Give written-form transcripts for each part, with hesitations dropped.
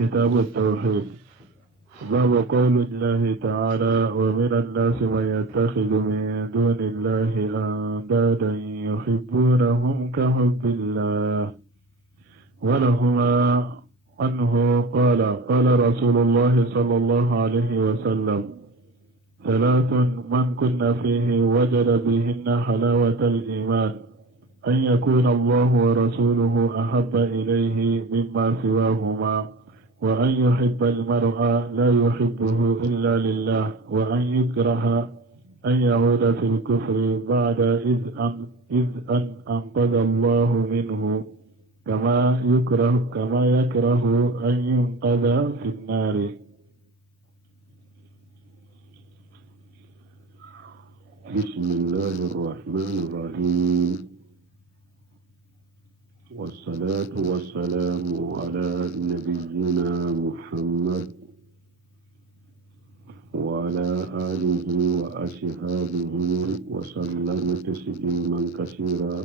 كتاب التوحيد. باب قول الله تعالى: ومن الناس من يتخذ من دون الله أندادا يحبونهم كحب الله. ولهما عنه قال: قال رسول الله صلى الله عليه وسلم: ثلاث من كن فيه وجد بهن حلاوة الإيمان: أن يكون الله ورسوله أحب إليه مما سواهما، وأن يحب المرء لا يحبه إلا لله، وأن يكره أن يعود في الكفر بعد إذ أن أنقذ الله منه، كما يكره أن ينقذ في النار. بسم الله الرحمن الرحيم، والصلاة والسلام على نبينا محمد وعلى آله وأصحابه وسلم تسليما كثيرا.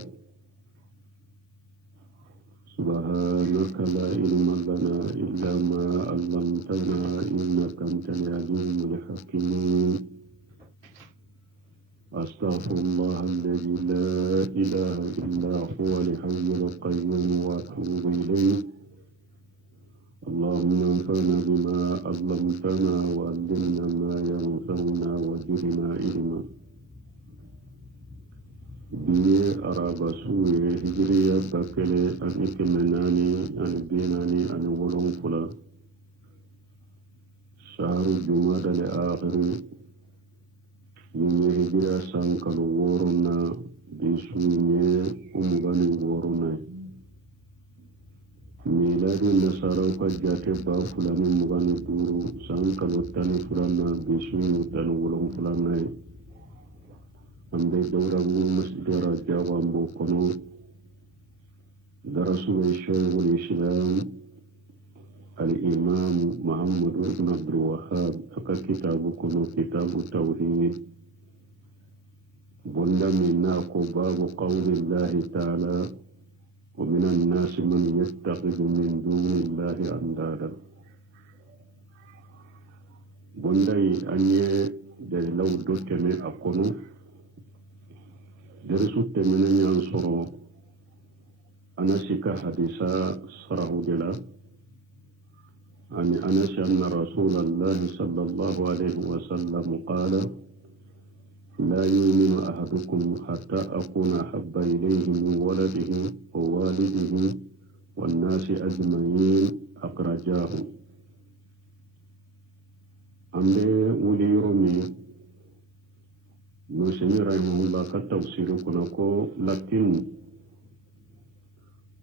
سبحانك لا علم لنا إلا ما علمتنا إنك أنت العليم الحكيم. أستغفر الله الذي لا إله إلا هو الحي القيوم وأتوب إليه. اللهم انفعنا بما علمتنا وعلمنا ما ينفعنا وزدنا علما. بي أرابا سوري هجرية بكلي أنك مناني أن بيناني أن ولون فلا شهر جمادى الآخر من هجرة سانكال وورنا بسوني أمغاني وورنا ميلاد النصارى فجأة فلان مغاني دورو سانكال تاني فلانا بسوني تاني ولون فلانا أمبي دورا مسجد جاوا موكونو درسوا الشيخ الإسلام الإمام محمد بن عبد الوهاب أكا كتابكم كتاب التوحيد. بولا منا باب قول الله تعالى: ومن الناس من يتخذ من دون الله أندادا. بولا أني لو دوتني أكونو درسو تمنى ينصرو أنا سكا حديثا صره جلا عن أنس أن رسول الله صلى الله عليه وسلم قال: لا يؤمن أحدكم حتى أكون أحب إليه من ولده ووالده والناس أجمعين. أخرجاه. أمي ولي يومي نسمي رحمه الله كالتفسير كنكو، لكن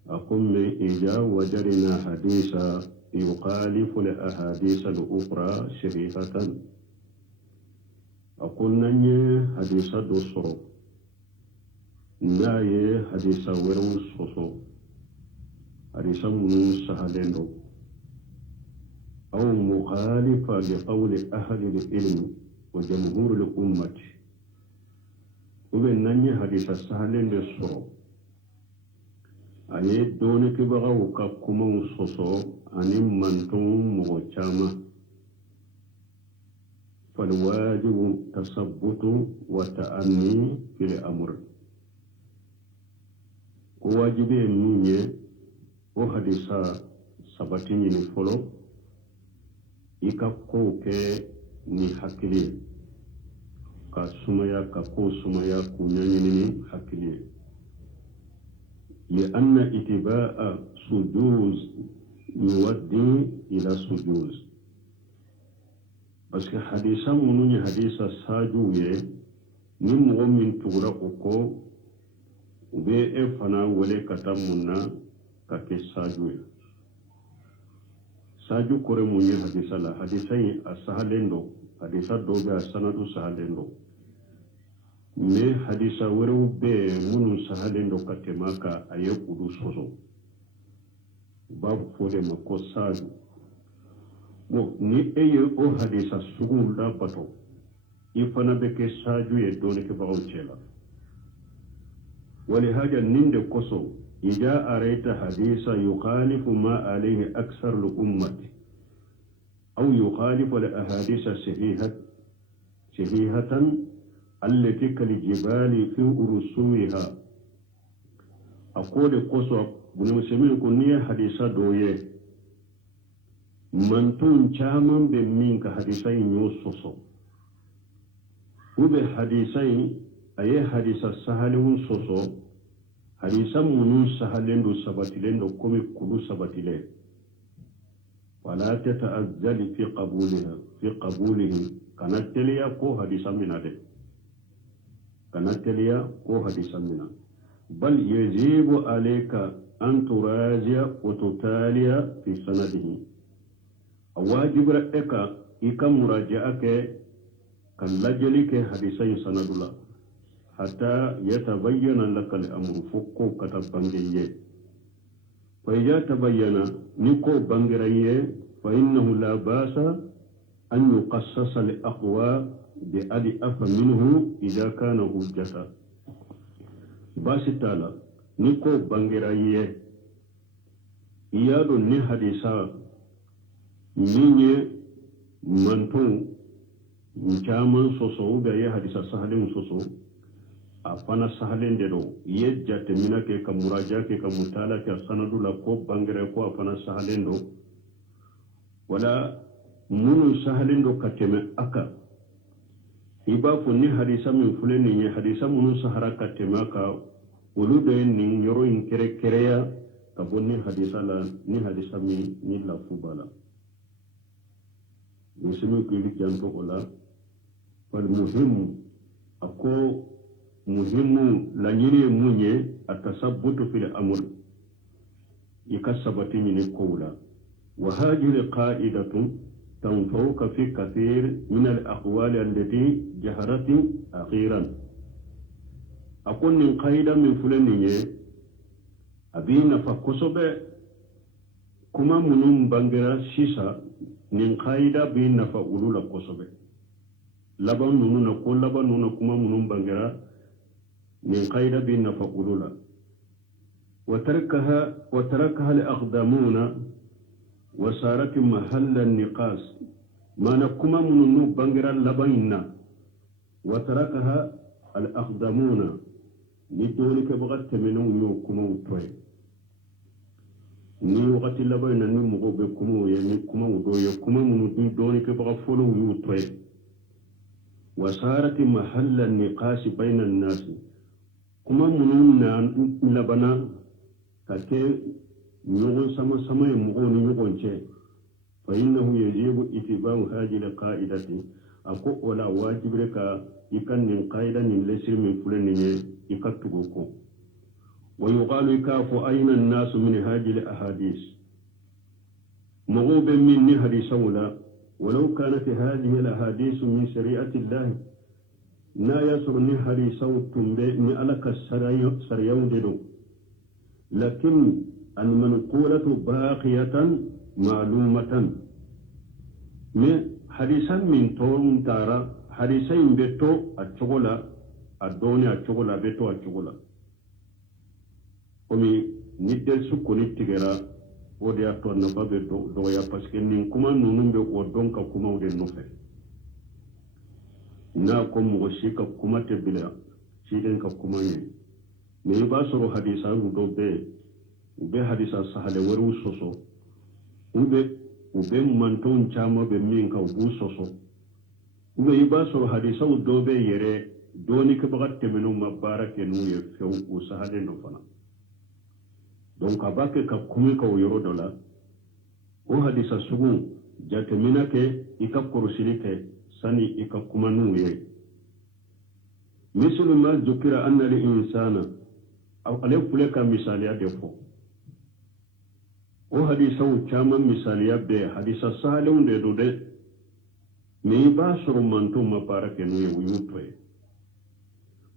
أقوم إذا وجدنا حديثا يخالف الأحاديث الأخرى شريفة، أقول نني حديث دوسرو ناي حديث ورو سوسو حديث من سهلندو أو مخالفة لقول أهل العلم وجمهور الأمة، ومن نني حديث سهلندو سرو أي دونك بغاو كاكومو سوسو أني منتم مغوشاما. فالواجب تثبت وتأني في الأمر. واجب مني وحديثا سبتيني نفولو إكاكوك نحكلي كسميا كاكو سميا كونيني حكلي، لأن اتباع سجوز يودي إلى سجوز. parce que hadisa munu ni hadisa saju ye ni mo min tura ko ube e fana wale katamunna ka ke saju ye saju kore mun ye hadisa la hadisa yi asahalendo hadisa do be sanadu sahalendo me hadisa wero be munu sahalendo katemaka aye kudu soso babu fole mako saju ni eye o hadisa sugu la bato ifana beke saju ye doni ke bawo chela wali haja ninde koso إذا أريت حديثا يخالف ما عليه أكثر الأمة أو يخالف الأحاديث صحيحة التي كالجبال في أرسوها أقول قصر بن مسلمين كنية حديثة دوية من تون شامن بمينك حديثين يوسوسو وبحديثين أي حديث سهلون سوسو حديثا منون سهلين دو سبتلين دو كومي كلو سبتلين ولا تتأذل في قبوله كانت تليا كو حديثا من هذا كانت تليا كو حديثا من بل يجب عليك أن تراجع وتتالي في سنده واجب رأيك إيكا مراجعك كان لجلك حديثي سند الله حتى يتبين لك الأمر فكو كتب بانجيه فإذا تبين نكو بانجريه فإنه لا باس أن يقصص الأقوى بأضعف منه إذا كان حجة باس تعالى نكو بانجريه إيادو ني حديثا نيني منتون نجامان سوسو بأي حديثا سهلين سوسو afana sahalen de do yejja temina ke ka muraja ke ka mutala ke sanadu la ko bangere ko afana sahalen do wala munu sahalen do kateme aka iba funni hadisa min fuleni ni hadisa munu sahara kateme aka ulu de ni yoro in kere kereya ka bonni hadisa la ni hadisa mi ni la fubala nisimi ko yi janto ola wal muhim ako muhimu lanyini munye atasabbutu fil amr yakasabati min qawla wa hadhihi qa'idatun tanfauka fi kathir min al aqwali allati jaharat akhiran akun min qaida min fulaniye abina fakusobe kuma munum bangira sisa nin qaida bin fa ulula kosobe laban nununa ko laban nununa kuma munum bangira من قيد بين فقولنا وتركها الأقدمون وصارت محل النقاس ما نكما من النوب بانجرا لبيننا وتركها الأقدمون ندونك بغت منهم يوكما وطوي ni wakati labai na ni mɔgɔw bɛ kuma o ye ni kuma o dɔ ye kuma minnu ni dɔɔni kɛbaga fɔlɔw y'u tɔ ye wasarati mahalla niqasi bayna nasi kuma minnu na labana ka kɛ ɲɔgɔn sama ye mɔgɔw ni ɲɔgɔn cɛ fa innahu yajibu itibau hadhihi alqa'idati ako wala wajibre ka ikan nin qaida nin lesir min fulani ye ikatugo ko ويقال كاف أين الناس من هذه الأحاديث مغوب من حديث ولا ولو كانت هذه الأحاديث من شريعة الله لا يسر حديث تنبئ ألك السريون دلو لكن المنقولة باقية معلومة من حديثا من طول تارا حديثين بيتو الشغلة الدوني الشغلة بيتو الشغلة komi ni del sukko ni tigera o de ato na babe do ya parce que nin kuma nunun be o don ka kuma o de no fe na ko mo shi ka kuma te bila shi den ka kuma ne me ba soro hadisa do be hadisa sahale waru soso ube manton chama be min ka bu soso ube ba soro hadisa do be yere doni ka bagat te menu mabarake nu ye fe o sahale no fana donc abake ka kumi ka yoro dola o hadisa sugu jatemina ke ika korosili ke sani ika kuma nuye mislu ma zukira anna li insana aw ale kule ka misaliya defo o hadisa u chama misaliya be hadisa salun de do de me ba suru mantu mabarake nuye uyutoye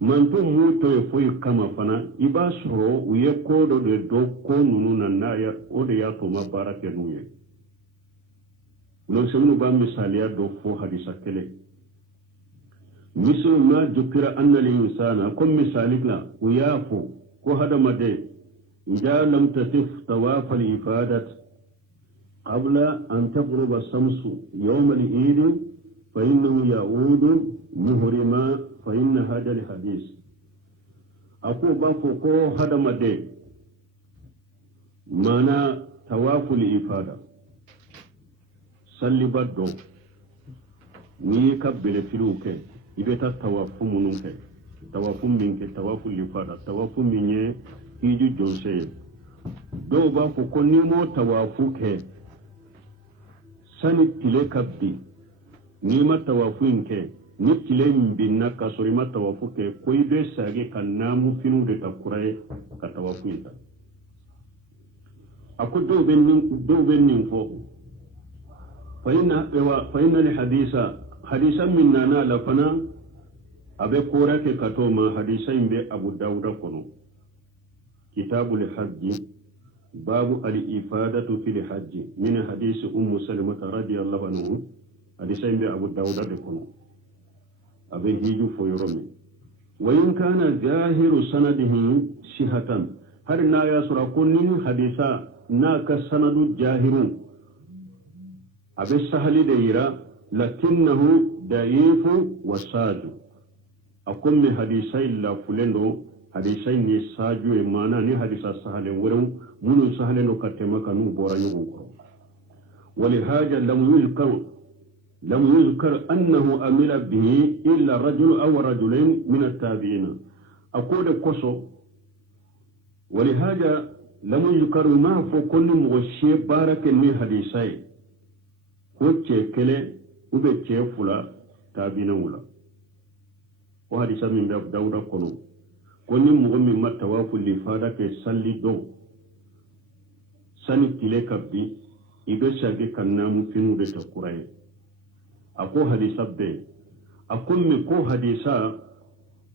manto muto e foi kama fana ibasro uye kodo de do ko nunu na naya ode ya to mabarake nuye no sunu ba misaliya do fo hadisa kele mislu ma dukira anna lil insana kum misalikla uyafo ko hada made ida lam tatif tawaf al ifadat قبل أن تغرب الشمس يوم العيد فإنه يعود مهرما فإن هذا الحديث أكو بافوكو هذا مدى معنى تواف الإفادة سلي بدو نيكا بلفلوك إبتا تواف منك تواف منك تواف الإفادة تواف مني إيجو جونسي دو بافوكو نيمو توافوك sani tile kabdi ni ma tawafuin ke ni tile mbinna ka sori ma tawafu ke ko ibe sage kan namu finu de takuraye ka tawafuin ta ako do bennin fo fa inna li hadisa min nana la fana abe kora ke katoma hadisa imbe abu dauda kono kitabul hajji باب الإفادة في الحج من حديث سلمة رضي الله عنه حديث أبو داود لكم أبي هيجو فيرمي وإن كان ظاهر سنده صحة هل نا يسرى كل حديثا ناك سند جاهر أبي السهل ديرا لكنه ضعيف وساج أقوم من حديثي لا فلندو حديثي نساجو إمانا ني حديثا سهل ورم منو سهل نكتما كانوا بورا يغوكو ولهذا لم يذكر أنه أمل به إلا رجل أو رجلين من التابعين أقول كسو ولهذا لم يذكر ما فكل مغشي بارك من حديثي كوتشي كله وبتشي فلا تابعين ولا وحديثا من داود كنو كل مغمي ما توافل لفادك سلي دو sani tile kabbi ibe sage kannamu finu de takuraye ako hadisa be akomme ko hadisa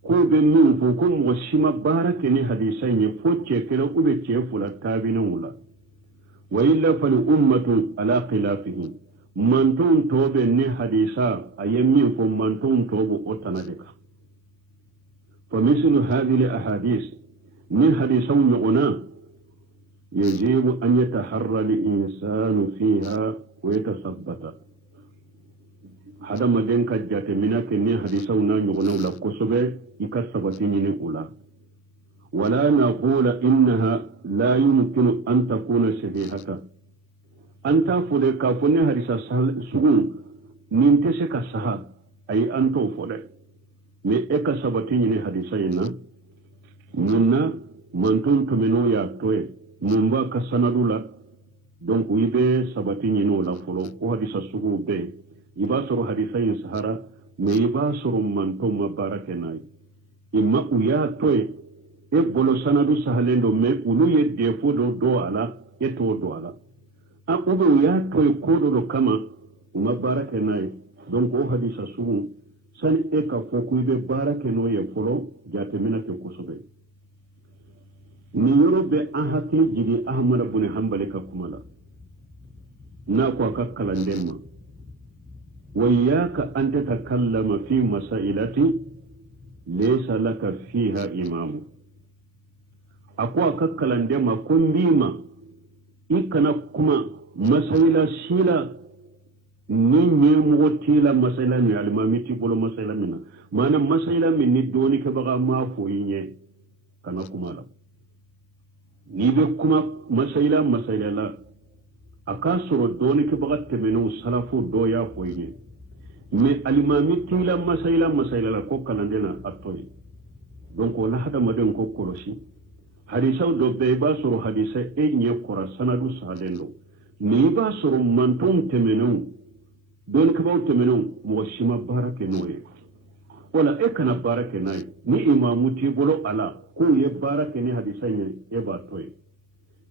ko be min fo ko mo shima barake ni hadisa ni fo cekere ube cefula tabina wala wa illa fal ummatu ala khilafihi manton tobe ni hadisa ayemmi fo manton tobo otanadeka fa mislu hadhihi al ahadith min hadisa mu'una يجب أن يتحرى الإنسان فيها ويتثبت هذا ما دينك جات منك إني حديثنا يغنو لكسبه يكسبتني نقولا ولا نقول إنها لا يمكن أن تكون صحيحة أنت فلك فني حديث سهل ننتشك سهل أي أنت فلك مي إكسبتني حديثنا منا منتون تمنو يا توي mumba ka sanadu la donc ibe sabati nyino la folo o hadisa sugu be iba soro hadisa yin sahara me iba soro manto mabarake nay imma uya toy e bolo sanadu sahalendo me ulu ye defo do ala e to do ala a ube uya toy kodo do kama mabarake nay donc o hadisa sugu sani e ka foku ibe barake no ye folo jate mina ke kusobe ni yoro be an hakili jigi ahmad ibn hanbal ka kumala na ko ka kalandemma wayyaka an tatakallama fi masailati laysa laka fiha imamu akwa ka kalandemma kun bima ikana kuma masaila shila ni nyemu tila masaila ni alimamiti bolo masaila mina mana masaila min ni doni ka baga ma fo yinye kana kumala ni be kuma masaila la akasoro doni ke bagat temenu salafu do ya foyne me alimami tila masaila la ko kalandena atoy donc wala hada maden ko koroshi hadisa do be ba soro hadisa e nye kora sanadu sadendo ni ba soro mantum temenu doni ke baw temenu mo shima barake noye wala e kana barake nay ni imamu ti bolo ala ko ye barake ni hadisa nye e ba toy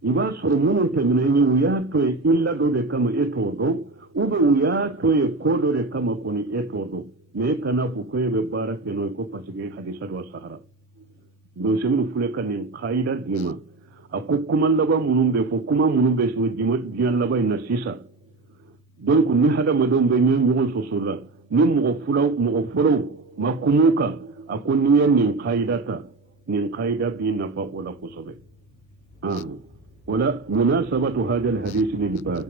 iba soro munun temene ni uya toy illa do de kama etodo ube uya toy kodo de kama koni etodo me kana ko ko be barake no ko pasige hadisa do sahara do semu fule kanin qaida dima akko kuma laba munun be fo kuma munun be so dima dian laba ina sisa donc ni hada madon be ni ngon sosola ni mo fulaw makumuka akko ni nin qaida bi na fa wala kusobe ولا مناسبة هذا الحديث للباب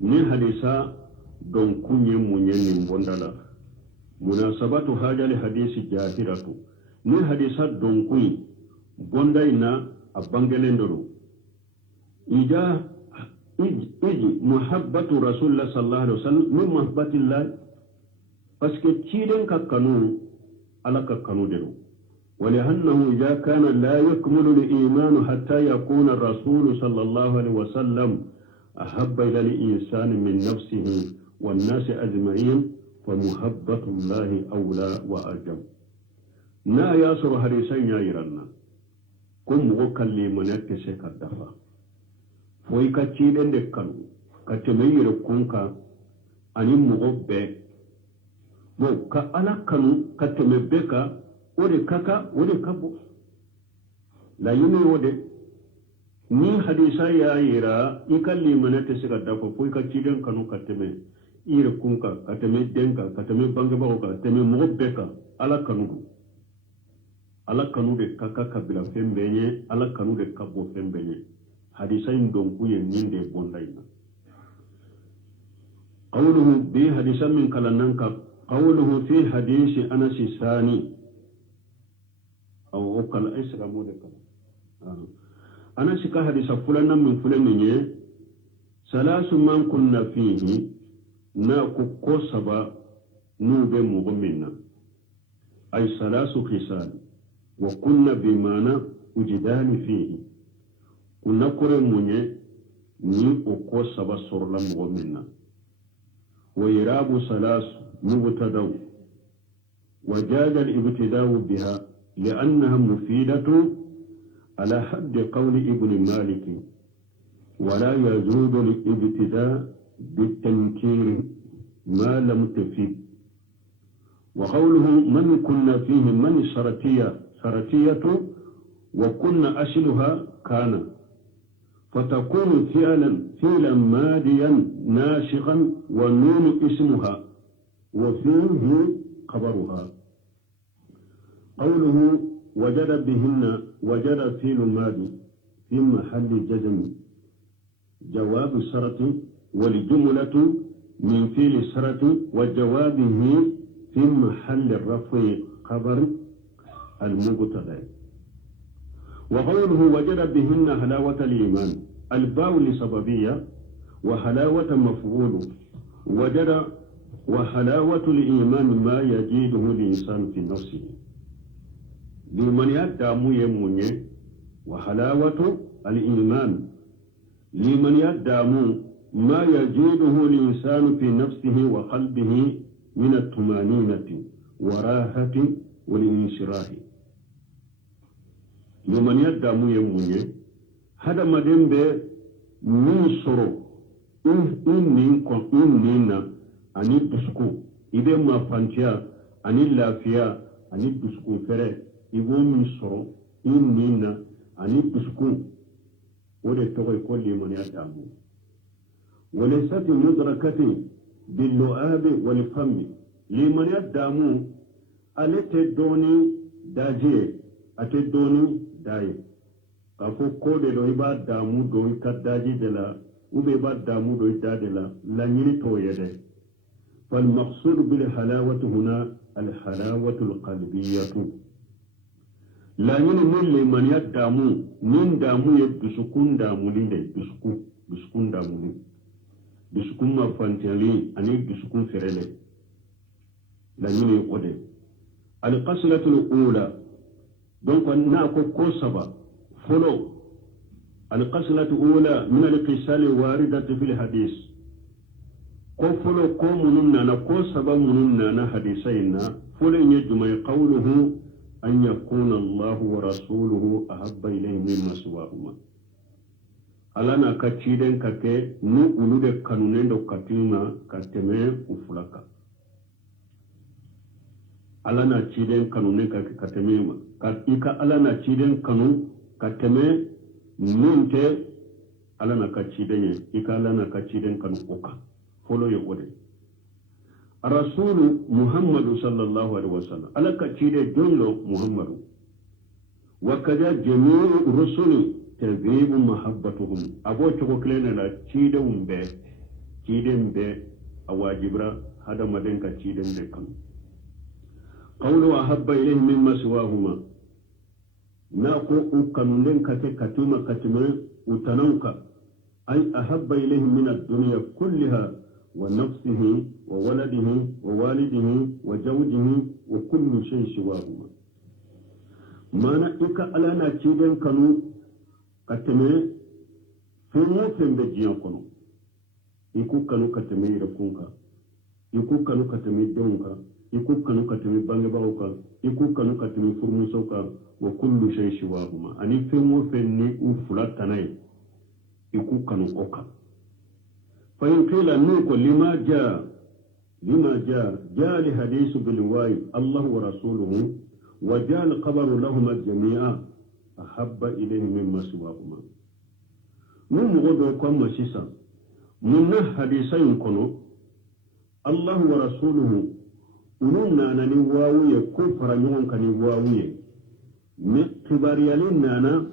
ni hadisa don kunye munye ni bondala munasabatu hajali hadisi jahiratu ni hadisa don kunye bonda ina abangelendoro ija iji muhabbatu rasulullah sallallahu alaihi wasallam min muhabbatillah parce que ciden ka kanu ala ka kanu dero ولأنه إذا كان لا يكمل الإيمان حتى يكون الرسول صلى الله عليه وسلم أحب إلى الإنسان من نفسه والناس أجمعين فمحبة الله أولى وأجم نا ياسر حديثين يا إيرانا كم وكلي منك سكدفا فويكا تشيدن دكانو كتمير كونكا أني مغبة مو كألا كانو كتمبكا ودي كاكا ودي كابو لا يمي ودي ni hadisa ya yira ikalli manate siga dako ko ka ciden kanu kateme ire kunka kateme denka kateme bange bago kateme mobeka ala kanu de kaka kabila fembenye ala kanu de kabo fembenye hadisa indon kuye ninde bondaina qawluhu bi hadisa min kalananka qawluhu fi hadisi anas sani aw okal isra modeka أنا شكا حديث فلان من فلان ثلاث من كنا فيه ناكو كوسبا نوب مغمنا أي ثلاث خصال وكنا بمعنى وجدان فيه كنا كرموني ني كوسبا سرلا مغمنا ويراب ثلاث مبتدأ وجاز الابتداء بها لأنها مفيدة على حد قول ابن مالك ولا يجوز الابتداء بالتنكير ما لم تفيد وقوله من كنا فيه من شرطية وكنا أصلها كان فتكون فعلا ماديا ناشقا والنون اسمها وفيه خبرها قوله وجد بهن وجد فيل الماضي في محل جزم جواب الشرط والجملة من فيل الشرط وجوابه في محل الرفع خبر المبتدأ وقوله وجد بهن حلاوة الإيمان الباء لسببية وحلاوة مفعول وجد وحلاوة الإيمان ما يجده الإنسان في نفسه لمن يدعم يموني وحلاوة الإيمان لمن يدعم ما يجده الإنسان في نفسه وقلبه من الطمأنينة وراحة والانشراح لمن يدعم يموني هذا مدين به من سرو إننا أني تسكو إذا ما فانتيا أني لافيا أني تسكو فرق ibo min soro innina ani tuskun wode togoy kolli man yadamu وليست مدركة باللؤاب والفم لمن يدامو ألتدوني داجي أتدوني داي كفو كود لو يبا دامو دوي كداجي دلا وبيبا دامو دوي دادلا لا ينتو يده فالمقصود بالحلاوة هنا الحلاوة القلبية لا ينمو لمن يدامو من دامو يبسكون دامو لinde بسكون دامو لinde بسكون ما فانتلي أني بسكون فريلة لا ينمو قدر القصلة الأولى دونك ناكو كوسبا فلو القصلة الأولى من القصال الواردة في الحديث كفلو كومننا كوسبا مننا حديثينا فلن يجمع قوله أن يكون الله ورسوله أحب إليه مما سواهما alana kachiden kake nu ulude kanunendo katima kateme ufulaka alana chiden kanune kake katemema katika alana chiden kanu kateme ninte alana kachidenye ika alana kachiden kanu oka folo yode الرسول محمد صلى الله عليه وسلم على كثير جملة محمد وكذا جميع الرسل تغيب محبتهم أبو تقولنا لا تيدهم به ciden be awajibra hada maden ka ciden be kan qawlu ahabba ilayhi mimma siwahuma na ko ukanunden kate katuma katime utanauka ay ahabba ilayhi min ad-dunya kullaha wa nafsihi wa waladihi wa walidihi wa zawjihi wa kullu shay siwahuma mana ika alana ciden kanu katime fengo fembe jiyan kono iku kanu katime ira kunka iku kanu katime donka iku kanu katime bangebawka iku kanu katime furmusoka wa kullu shay siwahuma ani fengo fenni ufulatanai iku kanu oka fa in qila nuko lima jaa li hadithu bil wa'i Allah wa rasuluhu wa jaa al khabaru lahum jami'a ahabba ilayhi mimma siwahuma mun godo ko masisa mun hadisain kono Allah wa rasuluhu ununna nani wawiye ko faranyon kani wawiye me kibariyalin nana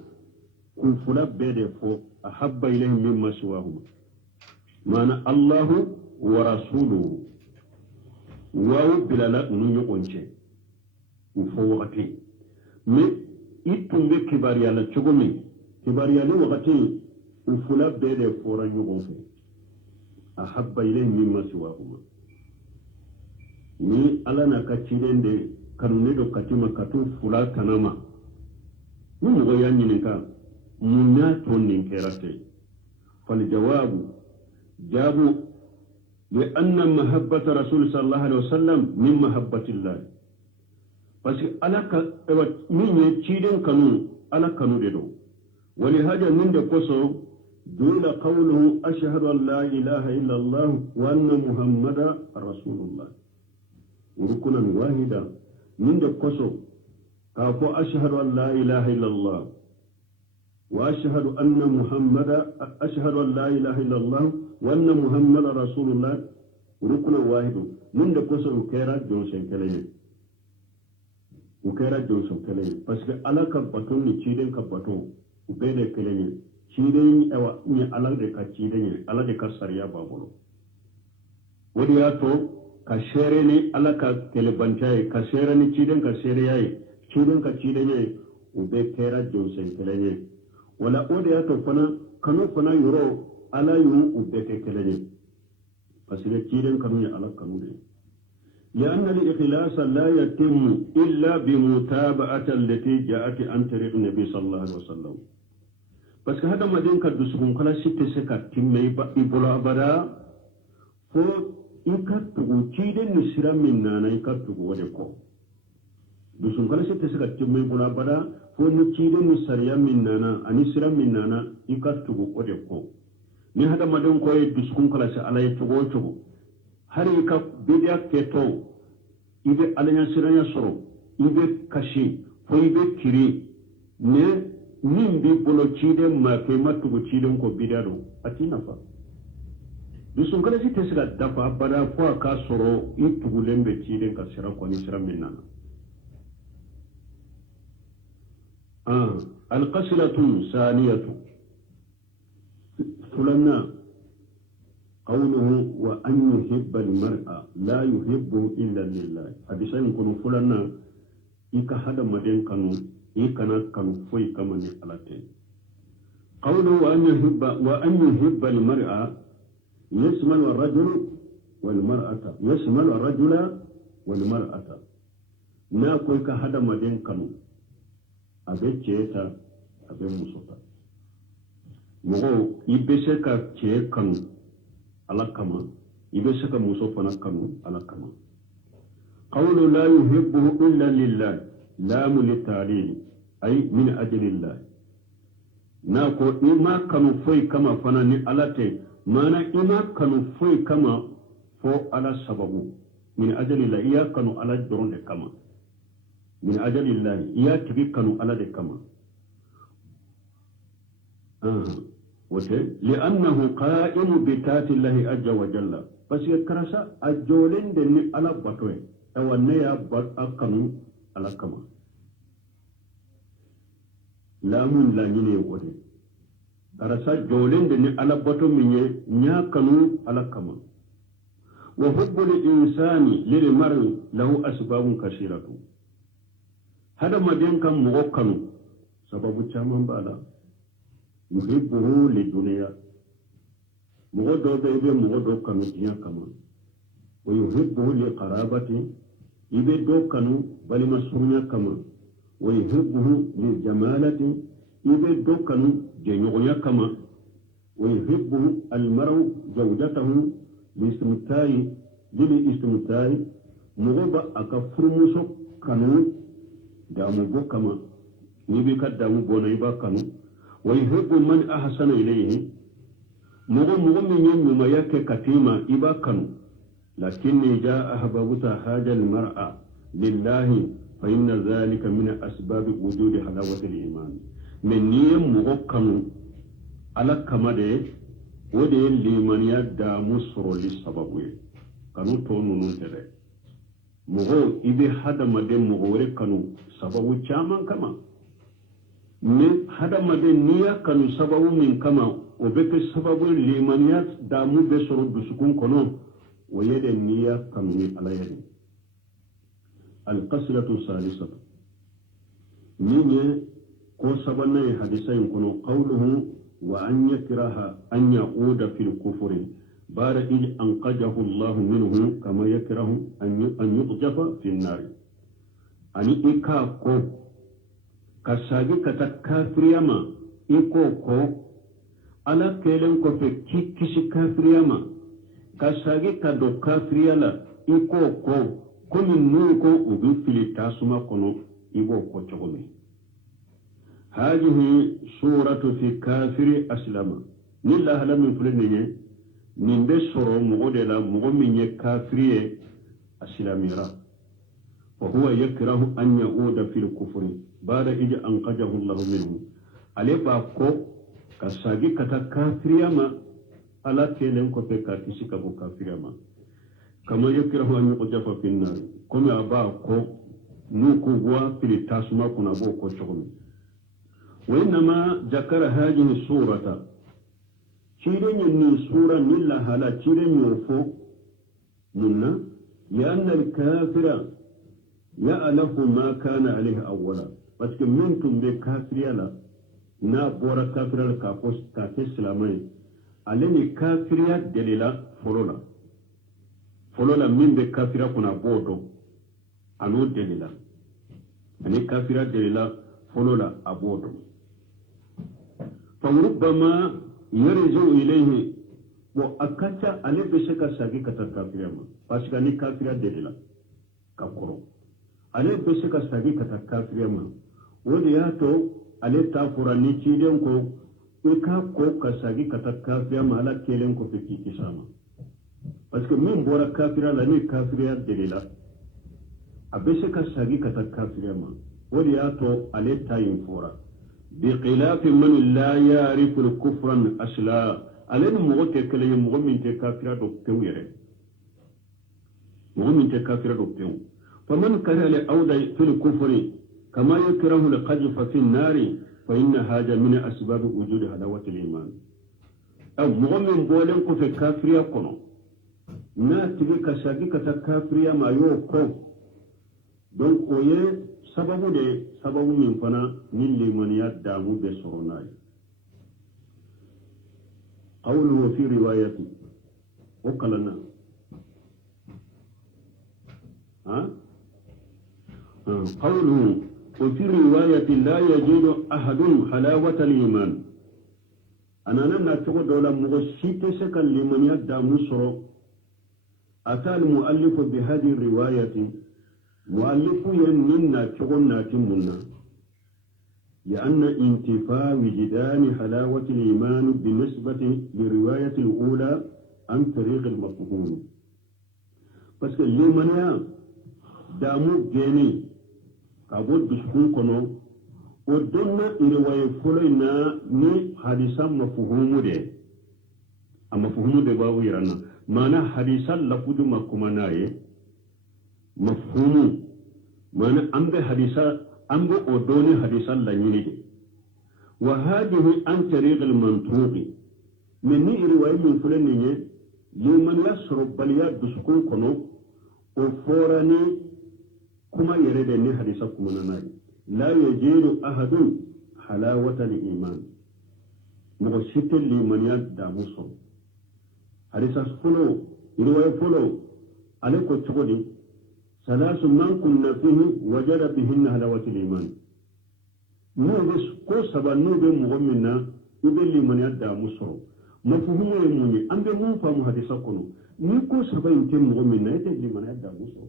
kun fula bede fo ahabba ilayhi mimma siwahuma mana Allah wa rasuluhu wawu bilala ununyo onche ufo wakati me itumbe kibariyala chogomi kibariyala wakati ufula bede fora nyugonfe ahabba ilayhi mimma siwahuma ni alana kachidende kanunedo katima katu fula tanama ni mgo yanyinika munato ninkerate فالجواب جابوا لأن محبة رسول صلى الله عليه وسلم من محبة الله بس ألاك من يتشيدن كانوا ألا كانوا دو ولهذا من دقصوا دون قوله أشهد أن لا إله إلا الله وأن محمد رسول الله وركنا واحدا من دقصوا كافو أشهد أن لا إله إلا الله وأشهد أن محمد أشهد أن لا إله إلا الله وأن محمد رسول الله ركن واحد من دكوسو وكيرا جونسن كليه وكيرا جونسن كليه بس على كباتون نشيدن كباتون وبين كليه شيدن أو ني على دك شيدن على دك سريا بابولو ودياتو كشيرني على كلبانجاي كشيرني شيدن كشيرياي شيدن كشيدن وبكيرا جونسن كليه ولا ودياتو فنا كانوا فنا يرو على يوم وبيت كلني فسير كيرن كانوا على كانوا لأن الإخلاص لا يتم إلا بمتابعة التي جاءت عن طريق النبي صلى الله عليه وسلم بس هذا ما دين كدوسكم كلا ست سكات تيمي إبولا أبدا فو إكتبو كيرن نسيرا مننا إكتبو ودكو دوسكم كلا ست سكات تيمي إبولا أبدا فو نكيرن نسيرا مننا أنسيرا مننا إكتبو ودكو ni hada madon koy duskun kala sa alay togo togo hari ka bidia keto ibe alanya siranya soro ibe kashi fo ibe kiri ne nimbi bolo chide ma ke matugo chide ko bidaro atina fa duskun kala si tesira dafa bada ko ka soro itugo lembe chide ka sira ko ni sira minna القصلة ثانية فلنا قوله وأن يحب المرأة لا يحبه إلا لله حديثا يكون فلنا إيكا هذا مدين كانوا إيكا كانوا فوي كمان على قوله وأن يحب المرأة يشمل الرجل والمرأة يشمل الرجل والمرأة ناكو إيكا هذا مدين كانوا أبي تشيتا أبي مصطفى mogo ibe se ka cɛ kanu ala kama ibe se ka muso fana kanu ala kama qawlu la yuhibbu illa lillah lamu litalil ay min ajlillah na ko ima kanu foi kama fana ni alate mana ima kanu foi kama fo ala sababu min ajlillah iya kanu ala doron de kama min ajlillah iya tibi kanu ala de kama لأنه قائم بذات الله عز وجل بس يكرسا أجولين دني على بطوي أو نيا بط أكمل على كما لا من لا يني وده karasa jolende ni ala bato minye nya kanu ala kama wa hubbul insani lil mar'i lahu asbabun kasiratu hada maden kan mo kanu sababu chaman bala yuhibbuhu li dunya mo do be mo do kanu dinya kama wa yuhibbuhu li qarabati ibe do kanu bali masunya kama wa yuhibbuhu li jamalati ibe do kanu جنوغيا كما ويحب المرء زوجته بالاستمتاع مغبا أكفرمسو كانو دامو بو كما نبيكا دامو بونيبا كانو ويحب من أحسن إليه مغو من يمما يكي كتيما إبا كانو لكني جاء أحبابت حاجة المرأة لله فإن ذلك من أسباب وجود حلاوة الإيمان men ni mo kanu ala kamade wode limaniya da musro li sababu kanu to nunu tere mo ibe hada made mo wore kanu sababu chaman kama ne hada made niya kanu sababu min kama o be ke sababu limaniya da mu be soro dusukun kono o yede niya kanu ni ala yede al qasratu salisatu ni ko sabanna hadisain kono qawluhu wa an yakraha an yauda fil kufri bara id anqajahu Allah minhu kama yakrahu an yutjafa fi an-nar ani ika ko kasagi kata kafiriyama iko ko ala kelen ko fe kikisi kafiriyama kasagi kado kafiriyala iko ko kuni nuko ubi fili tasuma kono ibo ko chogomi هذه سورة في كافر أسلم نلا هلا من فلنية من بسر مغدلا مغمين كافر أسلاميرا وهو يكره أن يعود في الكفر بعد إذ أنقذه الله منه عليه باكو كساجي كتا كافر يما على كيلن كوبي كاتيسي كابو كافر يما كما يكره أن يقذف في النار كما باكو نوكو هو في التاسما كنا بوكو شغل وإنما ذكر هذه السورة تيرين من سورة نلا هلا تيرين يوفو منا لأن الكافر يألف ما كان عليه أولا بس منتم بكافر يلا نا بورا كافر الكافوس كافر سلامي عليني كافر دليلا فلولا من بكافر كنا بودو أنو دليلا أني كافر دليلا فلولا أبودو فربما يرجع إليه وأكتا عليه بشكا ساقي كتا كافريما باشكا ني كافريا دليلا كاكورو عليه بشكا ساقي كتا كافريما ولياتو عليه تافورا ني تشيدنكو إكا كو كساقي كتا كافريما على كيلنكو في كيكيساما باشكا من بورا كافريا لني كافريا دليلا أبشكا ساقي كتا كافريما ولياتو عليه تاين فورا بخلاف من لا يعرف الكفر أصلا علينا مغوتي كلي مغمين تكافر دوكتو يري مغمين تكافر دوكتو فمن كره لأودى في الكفر كما يكره لقذف في النار فإن هذا من أسباب وجود حلاوة الإيمان أو مغمين بولن كفر كافر يكونو ناتي كساكي كتكافر ما يوكو دونك ويه sababu min fana min limaniya damu be soronai qawluhu fi riwayati وكلنا قوله وفي رواية لا يجد أحد حلاوة الإيمان أنا نمنا تقول دولا مغسيت سكا لمن يدى مصر أتى المؤلف بهذه الرواية مؤلف ينمنا تقولنا تمنا لأن انتفاء وجدان حلاوة الإيمان بالنسبة للرواية الأولى عن طريق المفهوم بس لمن دامو جيني كابود بسكون كنو ودنا رواية فلنا ني حديثا مفهوم ده مفهوم ده باو يرانا مانا حديثا لفظ مكمناي مفهوم مانا أمبي حديثا أمبي أدوني حديثا لنيني ده وهذه عن طريق المنطوق من رواية من فلانية لمن يسرب بليات بسكون كنو وفوراني كما يردني حديثكم من لا يجير أحد حلاوة الإيمان مغشيت لمن يدى مصر حديث فلو رواية فلو عليكم تقولي ثلاث من كنا فيه وجد بهن حلاوة الإيمان نوبس كو سبا نوبي مغمنا يبلي من يدى مصر مفهوم يموني أم بمون فهم حديثكم نيكو سبا يمكن مغمنا يتجلي من يدى مصر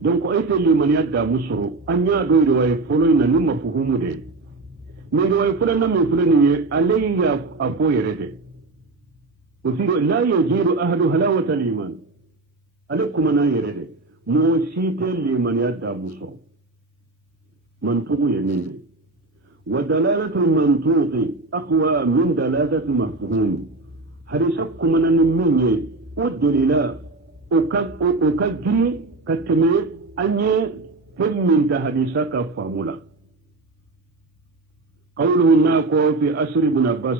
donc ayte limaniya damu soro an ya do riwaye folo ina numa fuhumu de me riwaye folo na me folo ni alayya afo yerede usiru la yajiru ahadu halawata al-iman alakum na yerede mo site limaniya damu soro mantuqu yamin wa dalalatu al-mantuq aqwa min dalalati al-mafhum hadisakum nan minye udlila ukagri katme anye hemmin ta hadisa ka famula qawluhu naqo fi asr ibn abbas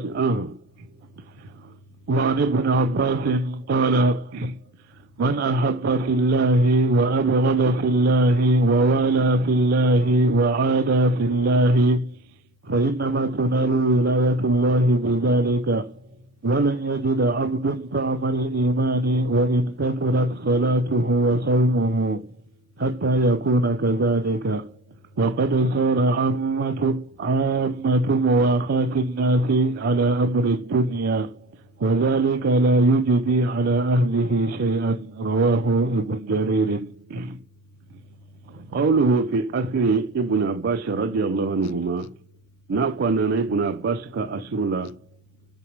وعن ابن عباس قال من أحب في الله وأبغض في الله ووالى في الله وعادى في الله فإنما تنال ولاية الله بذلك ولن يجد عبد طعم الإيمان وإن كثرت صلاته وصومه حتى يكون كذلك وقد صار عامة مواخاة الناس على أمر الدنيا وذلك لا يجدي على أهله شيئا رواه ابن جرير. قوله في أثر ابن عباس رضي الله عنهما ناقوانا ابن عباس كأسر الله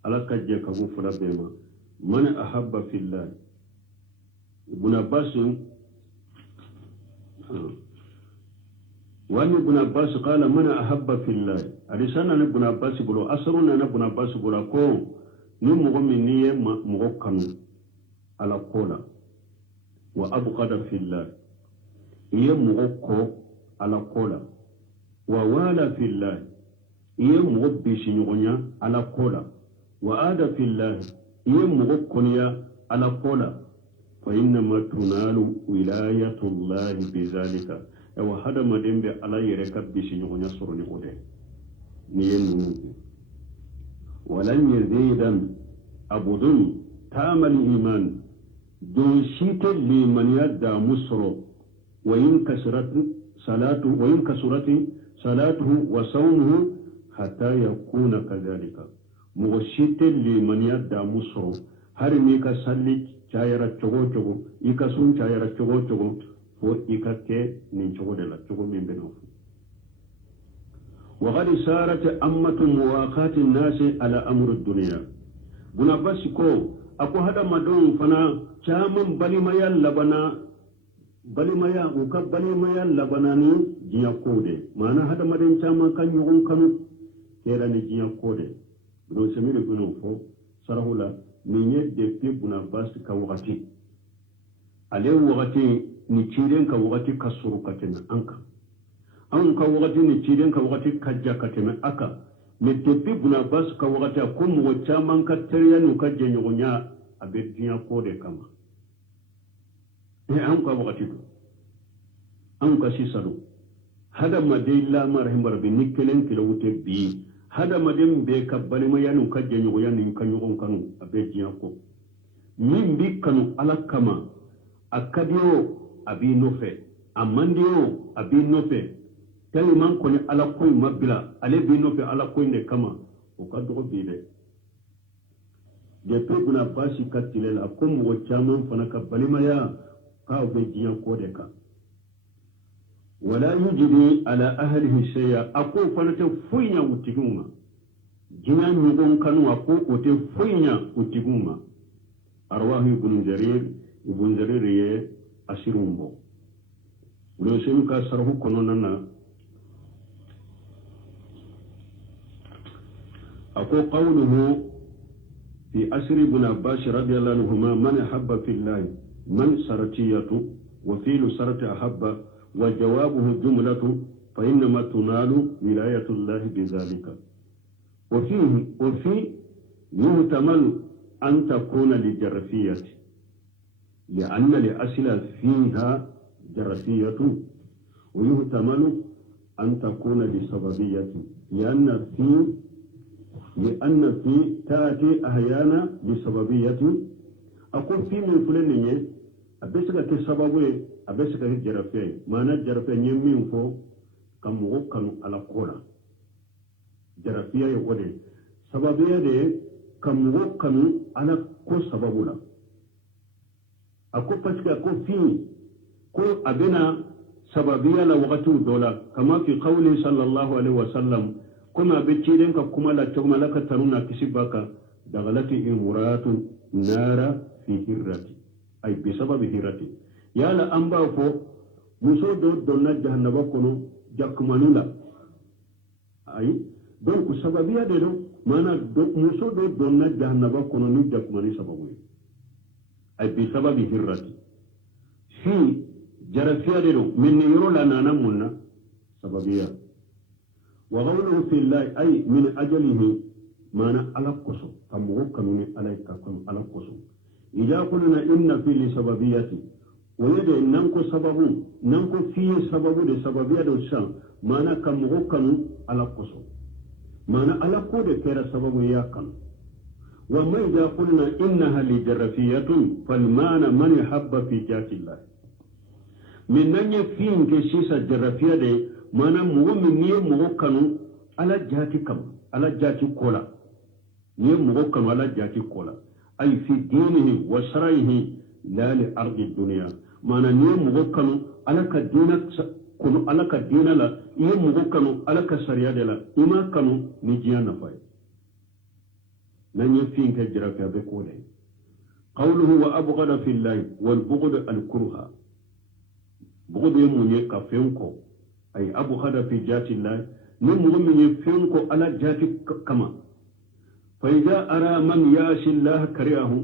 على كجيك غفر بما من أحب في الله ابن عباس وأن ابن عباس قال من أحب في الله أرسلنا ابن عباس بلو أسرنا ابن عباس بلو كون نمغ مني مغكن على قولا وأبغض في الله يمغكو على قولا ووالى في الله يمغبش نغنيا على قولا وآد في الله يمغكنيا على قولا فإنما تنال ولاية الله بذلك وهذا ما دم على يركب بشنو يسرني قده نينو ولن يزيد عبد تام الإيمان دون شيء لمن يدى مصر وإن كسرت صلاته وصومه حتى يكون كذلك مغشيت لمن يدى مصر هر ميكا سلي chayara chogo ika sun chayara chogo fo ika ke nin chogo de la chogo min beno wa qad sarat ammatu muwaqati an-nas ala amri ad-dunya buna basiko ako hada madon fana chaman balimaya labana ni jiya kode mana hada maden chaman kan yugon kanu kera ni jiya kode do semire kuno fo sarahula minye depuis buna bas ka wakati ale wakati ni ciren ka wakati ka suru katena anka an ka wakati ni ciren ka wakati kajja katena aka me depuis buna bas ka wakati ko mo chaman ka teriya no ka jenyonya abetiya kode kama an ka wakati an ka sisalo hada madilla marhim rabbi nikelen kilo wute bi hada madin be kabbali ma yanu kajje nyugo yanu kanyu kanu abejiya ko min bi kanu alakama akadio abi nofe amandio abi nofe tali man ko ni alakoy mabila ale bi nofe alakoy ne kama o kaddo bi de peguna basi katilela ko mo chaman fana kabbali ma ya ka abejiya ko de ka ولا يجري على أهله شيئا أقول فنتفوينا وتجوما جنان يقول كانوا أقول وتفوينا وتجوما أرواه ابن جرير أسيرون بو ولو سنك أسره كنوننا أقول قوله في أسر ابن عباس رضي الله عنهما من أحب في الله من سرتيته وفيل سرت أحب وجوابه جملة فإنما تنال ولاية الله بذلك. وفي يحتمل أن تكون للجرفية لأن الأصل فيها جرفية، ويحتمل أن تكون لسببية لأن في تأتي أحيانا لسببية. أقول في من فلانية أبسك كسببه أبسك الجرفية معنى الجرفية يمين فو كم وكانوا على قولا جرفية يقولي سببية دي كم وكانوا على كو سببنا. أقول بسك أقول في كو أبنا سببية لوقت الدولار كما في قوله صلى الله عليه وسلم كما بتشيرين كما لا تكما لك ترونا كسبك دغلت امرأة نار في هرتي أي بسبب هرتي يا لا أنبا فو مسو دونا جهنم كنو جاكمانولا أي donc سببية دلو مانا مسو دونا جهنم كنو ني جاكماني سببوي أي بسبب هرتي في جرفيا دلو من يرو لنا نمنا سببية. وقوله في الله أي من أجله مانا على قصو فمغو كنوني عليك على قصو. إذا قلنا إن في لسببية ويدي ننكو سبب ننكو فيه سبب لسببية دوشان مانا كمغو كنو على قصو مانا على قود كيرا سبب ياكم. وما إذا قلنا إنها لجرفية فالمعنى من يحب في جات الله من نني فين كشيسة جرفية دي mana mugo min niye mugo kanu ala jati kam ala jati kola niye mugo kanu ala jati kola ay fi dinihi wa sharaihi la li ardi dunya mana niye mugo kanu ala ka dina kunu ala ka dina la niye mugo kanu ala ka sharia de la ima kanu ni jiya na fay nanye fin ka jira ka be kole qawluhu wa abghada fi llahi wal bughd al kurha bughd yemunye ka fenko ay abu hada fi jati Allah ni mu'min yefenko ala jati kama fa idha ara man yashi Allah kariyahu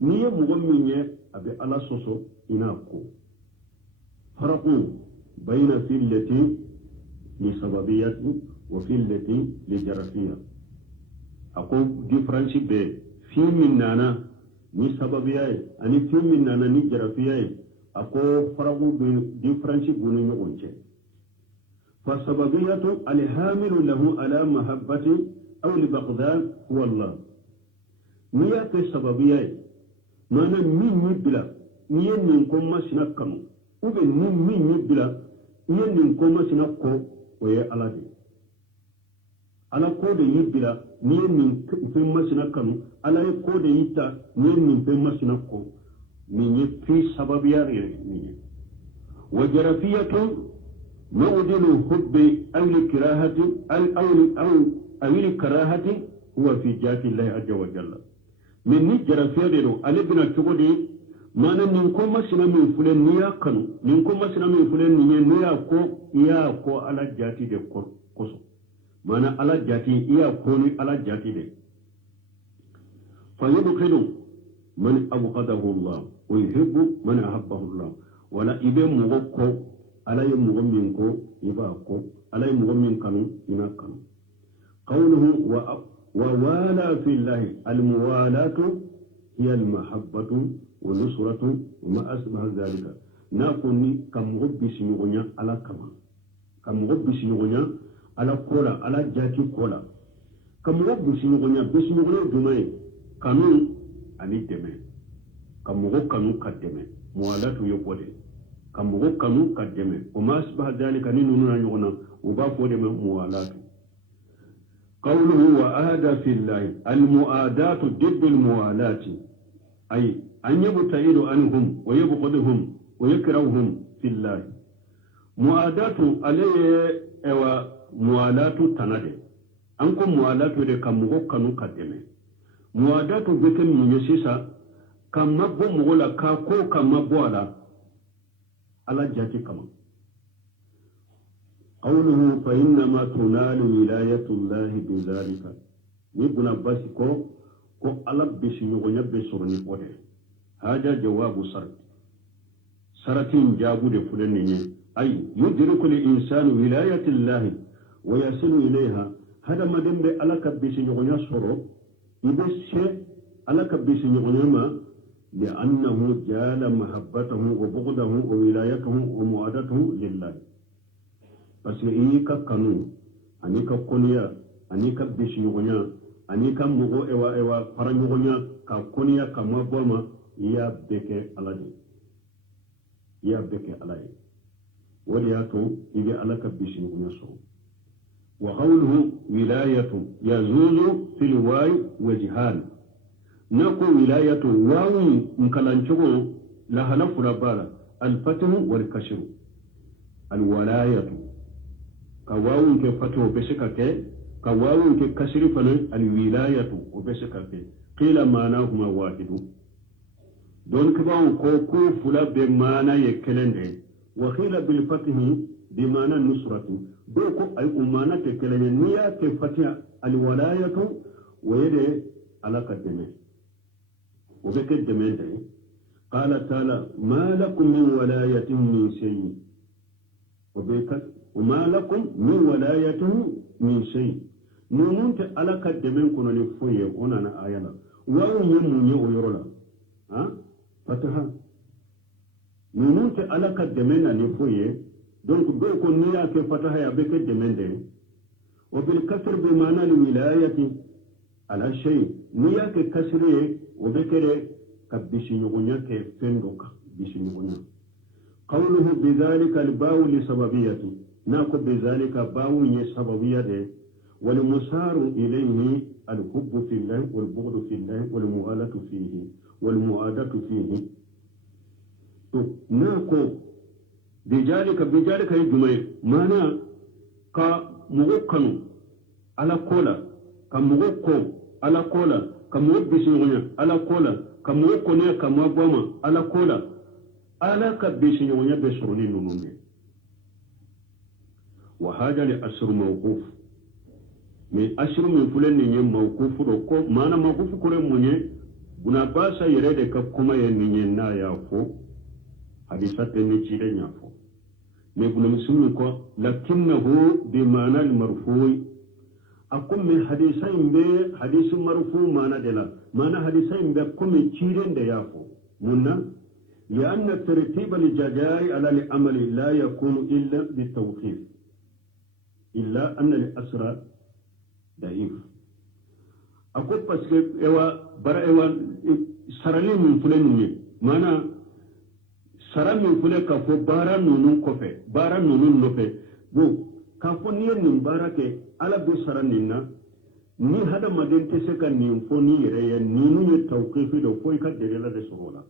ni mu'min ye abi ala soso inako farqu bayna fillati li sababiyati wa fillati li jarafiyya ako difference be fi min nana ni sababiyya ani fi min nana ni jarafiyya ako farqu be difference bunu ni onche. فالسببية الحامل له على محبة أو لبغضان هو الله. نيا في السببية مانا مين يبلا نيا نكون ما سنكمو وبن مين يبلا نيا نكون ما سنكو ويا الله دي على كود يبلا نيا نكون ما سنكمو على كود يتا نيا نكون ما سنكو من في سببية نيا. وجرفية معدل حب أو الكراهة أو الكراهة هو في جات الله عز وجل. من نجر فيدرو على ابن التقدي ما ننكم مسنا من فلان نياكن ننكم مسنا من فلان نياكو ياكو على جاتي دي كوسو ما أنا على جاتي ياكوني على جاتي دي فيدخل من أبغضه الله ويحب من أحبه الله ولا إبن مغكو على يمغمين كو يباكو على يمغمين كانوا يناكنوا. قوله ووالى في الله الموالاة هي المحبة والنصرة وما أشبه ذلك. ناكوني كم غب سنغنيا على كما كم غب سنغنيا على كولا على جاتي كولا كم غب سنغنيا بسنغنيا دمائي كانوا أني دمائي كم غب كانوا كدمائي موالاة يقولي كمغو كانوا كدمه وما أشبه ذلك نينونا يغنى وبافو دم موالات. قوله وآدى في الله المؤادات ضد الموالات أي أن يبتعد عنهم ويبغضهم ويكرههم في الله. مؤادات عليه موالات تنادي أنكم موالات دي كمغو كانوا كدمه مؤادات بكم يسيسا كمبو مغولا كاكو كمبوالا على جاتي كما. قوله فإنما تنال ولاية الله بذلك نبنا بس كو ألب بسيوغنيا بسرني قده. هذا جواب سرط سرطين جابو دي فلنيني أي يدرك الإنسان ولاية الله ويصل إليها هذا ما دم على كبس يغنى صرو يبس على كبس يغنى ما لأنه جال محبته وبغضه وولايته ومعادته لله بس إيكا كانوا أنيكا كونيا أنيكا بس يغنى أنيكا مغو إوا إوا فرن يغنى كونيا كما بوما يا بك على دي يا بك على دي ولياتو إذا على كبس يغنى صرو وقوله ولاية يزول في الواي وجهان نكو ولاية واو مكالانشو لها نفر بالا الفتح والكسر الولاية كواو كفتح بسكك كواو ككسر فنن الولاية وبسكك قيل معناهما واحد دون كباو كوكو فلا بمعنى يكلن وقيل بالفتح بمعنى النصرة دوكو أي أمانة كلن نيا كفتح الولاية ويدي على قدمه وبكت دمين قال تعالى ما لكم من ولاية من شيء وما لكم من ولاية من شيء نونت على قدمين كنا نفوي ونانا آيانا واو يموني ويرولا فتحا نونت على قدمين نفوي دونك دوكو نيا كفتحا يبكت دمين وبالكسر بمعنى الولاية على شيء نيا ككسر وبكره كبشنيغنيا كفندوك بشنيغنيا قوله بذلك الباو لسببية ناكو بذلك باو لسببية والمسار إليه الحب في الله والبغض في الله والمغالة فيه والمعادة فيه ناكو بذلك يجمع مانا كمغوكانو على كولا كمغوكو على كولا كمو بيسنيغنيا على كولا كمو كونيا كمو بوما على كولا على كبيسنيغنيا بسروني نونوني وهذا لأسر موقوف من أسر من فلان نيني موقوف روكو مانا موقوف كوري موني بنا باسا يريد كما ينيني نا يافو حديثات نيجيري يافو نبنا مسلمكو لكنه بمعنى المرفوع أقوم من حديثين بحديث مرفوع معنى دلا معنى حديثين بكم تشيرين ديافو منا لأن ترتيب الجزاء على العمل لا يكون إلا بالتوقيف إلا أن الأسرى ضعيف أقول بس إيوا برا إيوا سرني من فلان معنى سرني من فلان كفو بارا نونو كفه بارا نونو نفه بو كفو نير نمبارك ala be saranina ni hada madente se kan ni fo ni yere ni ni tawqifi do foy ka de la de sorola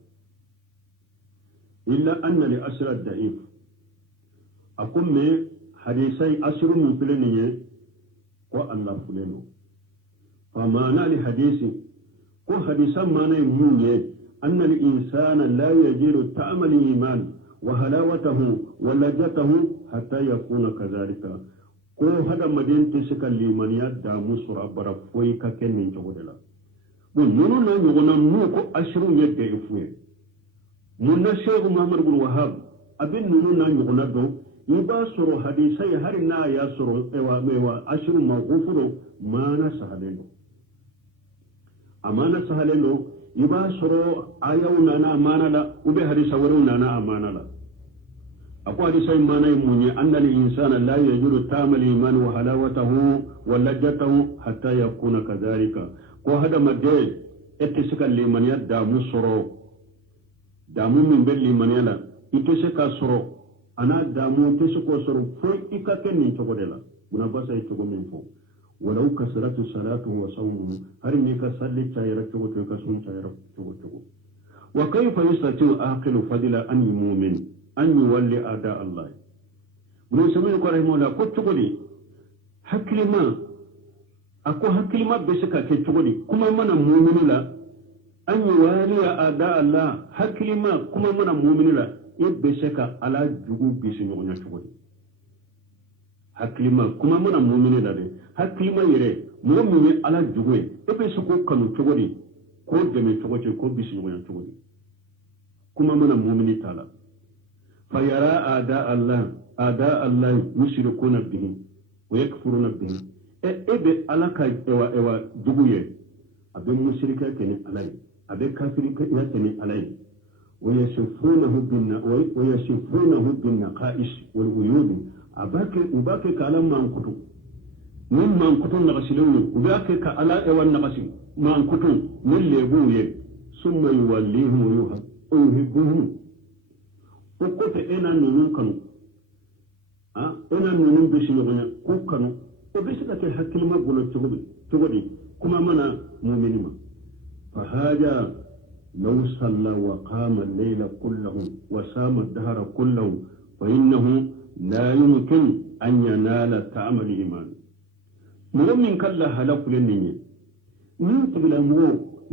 illa anna li asra da'if akum me hadisai asru min filaniye ko Allah fuleno fa mana li hadisi ko hadisan mana munye anna al insana la yajidu ta'mal iman wa halawatahu wa lajatahu hatta yakuna kadhalika ko hada madente suka limaniya da musu rabara foi ka kenin jogodela bon nono na nyogona mu ko ashru yedde ifuye munna sheikh muhammad bin wahab abin nono na nyogona do iba soro hadisai har na ya soro ewa ashru mawqufuro mana sahaleno amana sahaleno iba soro ayawna na amana la ube hadisa waruna na amana la أقول هذه شيء ما نيموني أن الإنسان لا يجد تام الإيمان وحلاوته ولجته حتى يكون كذلك وهذا مدل اتسك الإيمان دامو سرو دامو من بل الإيمان يلا اتسك سرو أنا دامو اتسك سرو فوي إكا كني تقوللا منافسة يتقول من فوق ولو كسرت صلاته وصومه هل ميكا صلي تايرك تقول كسون تايرك تقول وكيف يستطيع آكل فضل أن يمؤمن أن يولي أعداء الله من سمين قرأه مولا قد تقولي حكي ما أكو حكي ما بسكا كي تقولي كما من مؤمن لا أن يولي أعداء الله حكي ما كما من مؤمن لا يبسكا على جوب بسنونا تقولي حكي ما كما من مؤمن لا حكي ما يري مؤمن على جوب يبسكو كانوا تقولي كود جميع تقولي كود بسنونا تقولي كما من مؤمن تعالى فيرى أعداء الله يشركون به ويكفرون به إبه ألاك إوا دبوية أبي مشركة كني علي أبي كافر كني علي ويصفونه بالنقائص والعيوب أباك كلام ما أنكتو من ما أنكتو نغسلون أباك كألا إوا النغسل ما أنكتو من ليبوية ثم يوليهم ويحبهم وقلت أنا نونون كانوا أنا نونون بشنغنا كانوا وبسكة الحكيم ما قلت تقولي كما منا مؤمنين فهذا لو صلى وقام الليل كله وسام الدهر كله فإنه لا يمكن أن ينال طعم الإيمان مؤمن كلا هلاك لنية من تقول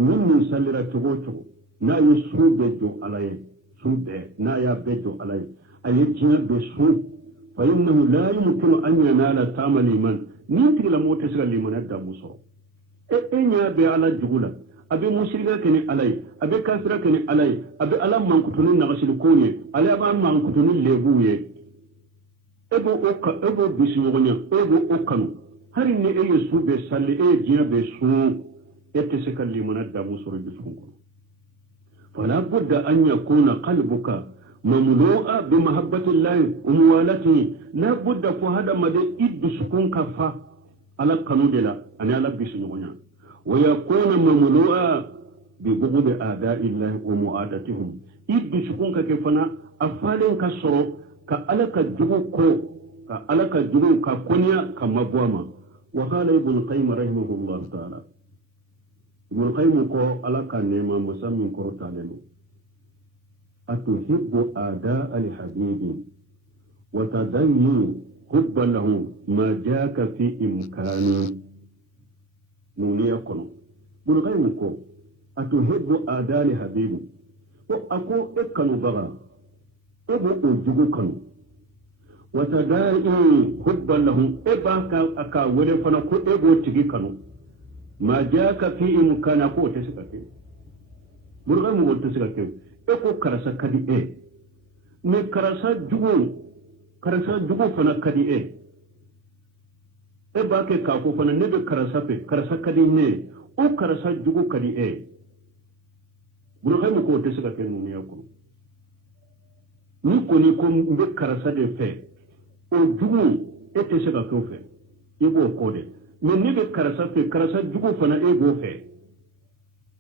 من سلرة تقوته نا يسوع بيجو عليه سوء نا يا بيجو عليه أيجينا بسوء فإنه لا يمكن أن ينال طعم الإيمان من تقول تسغى الإيمان هذا مصر إني بألا جولا أبي مشركة كني علي أبي كافرة كني علي أبي ألم من كتنين نغسل كوني علي أبي من كتنين لبوية أبو بسيوني أبو أكنو هل إني أي سوء بسالي أي جينا بسوء يتسكى الإيمان هذا مصر بسوء فلا بد أن يكون قلبك مملوءا بمحبة الله وموالته لا بد فهذا مدى إد سكون كفا على قانون دلا أنا على بسنونا ويكون مملوءا ببغض أعداء الله ومعادتهم إد سكون كفنا أفعلن كسرو كألك جبوكو كألك جبو ككونيا كمبواما وقال ابن القيم رحمه الله تعالى ابن القيم كو ألك نيما مسمين كروتالين أتحب أعداء الحبيب وتدني حب له ما جاك في إمكانه نوني يكون بلغيمكو أتحب أعداء الحبيب وأكو إكنو بغا إبو أجبو كنو وتدني حب له إبا أكا ولفنكو إبو تجي كنو ما جاك في إمكانه تسكتي بلغيمكو تسكتي eko karasa kadi me karasa jugo fana kadi ba ke kako fana ne be karasa kadi ne o karasa jugo kadi buru kai mu ko te saka ken mu ya ko ni ko be karasa de fe o jugo te saka ko fe ibo ko de me ne be karasa jugo fana go fe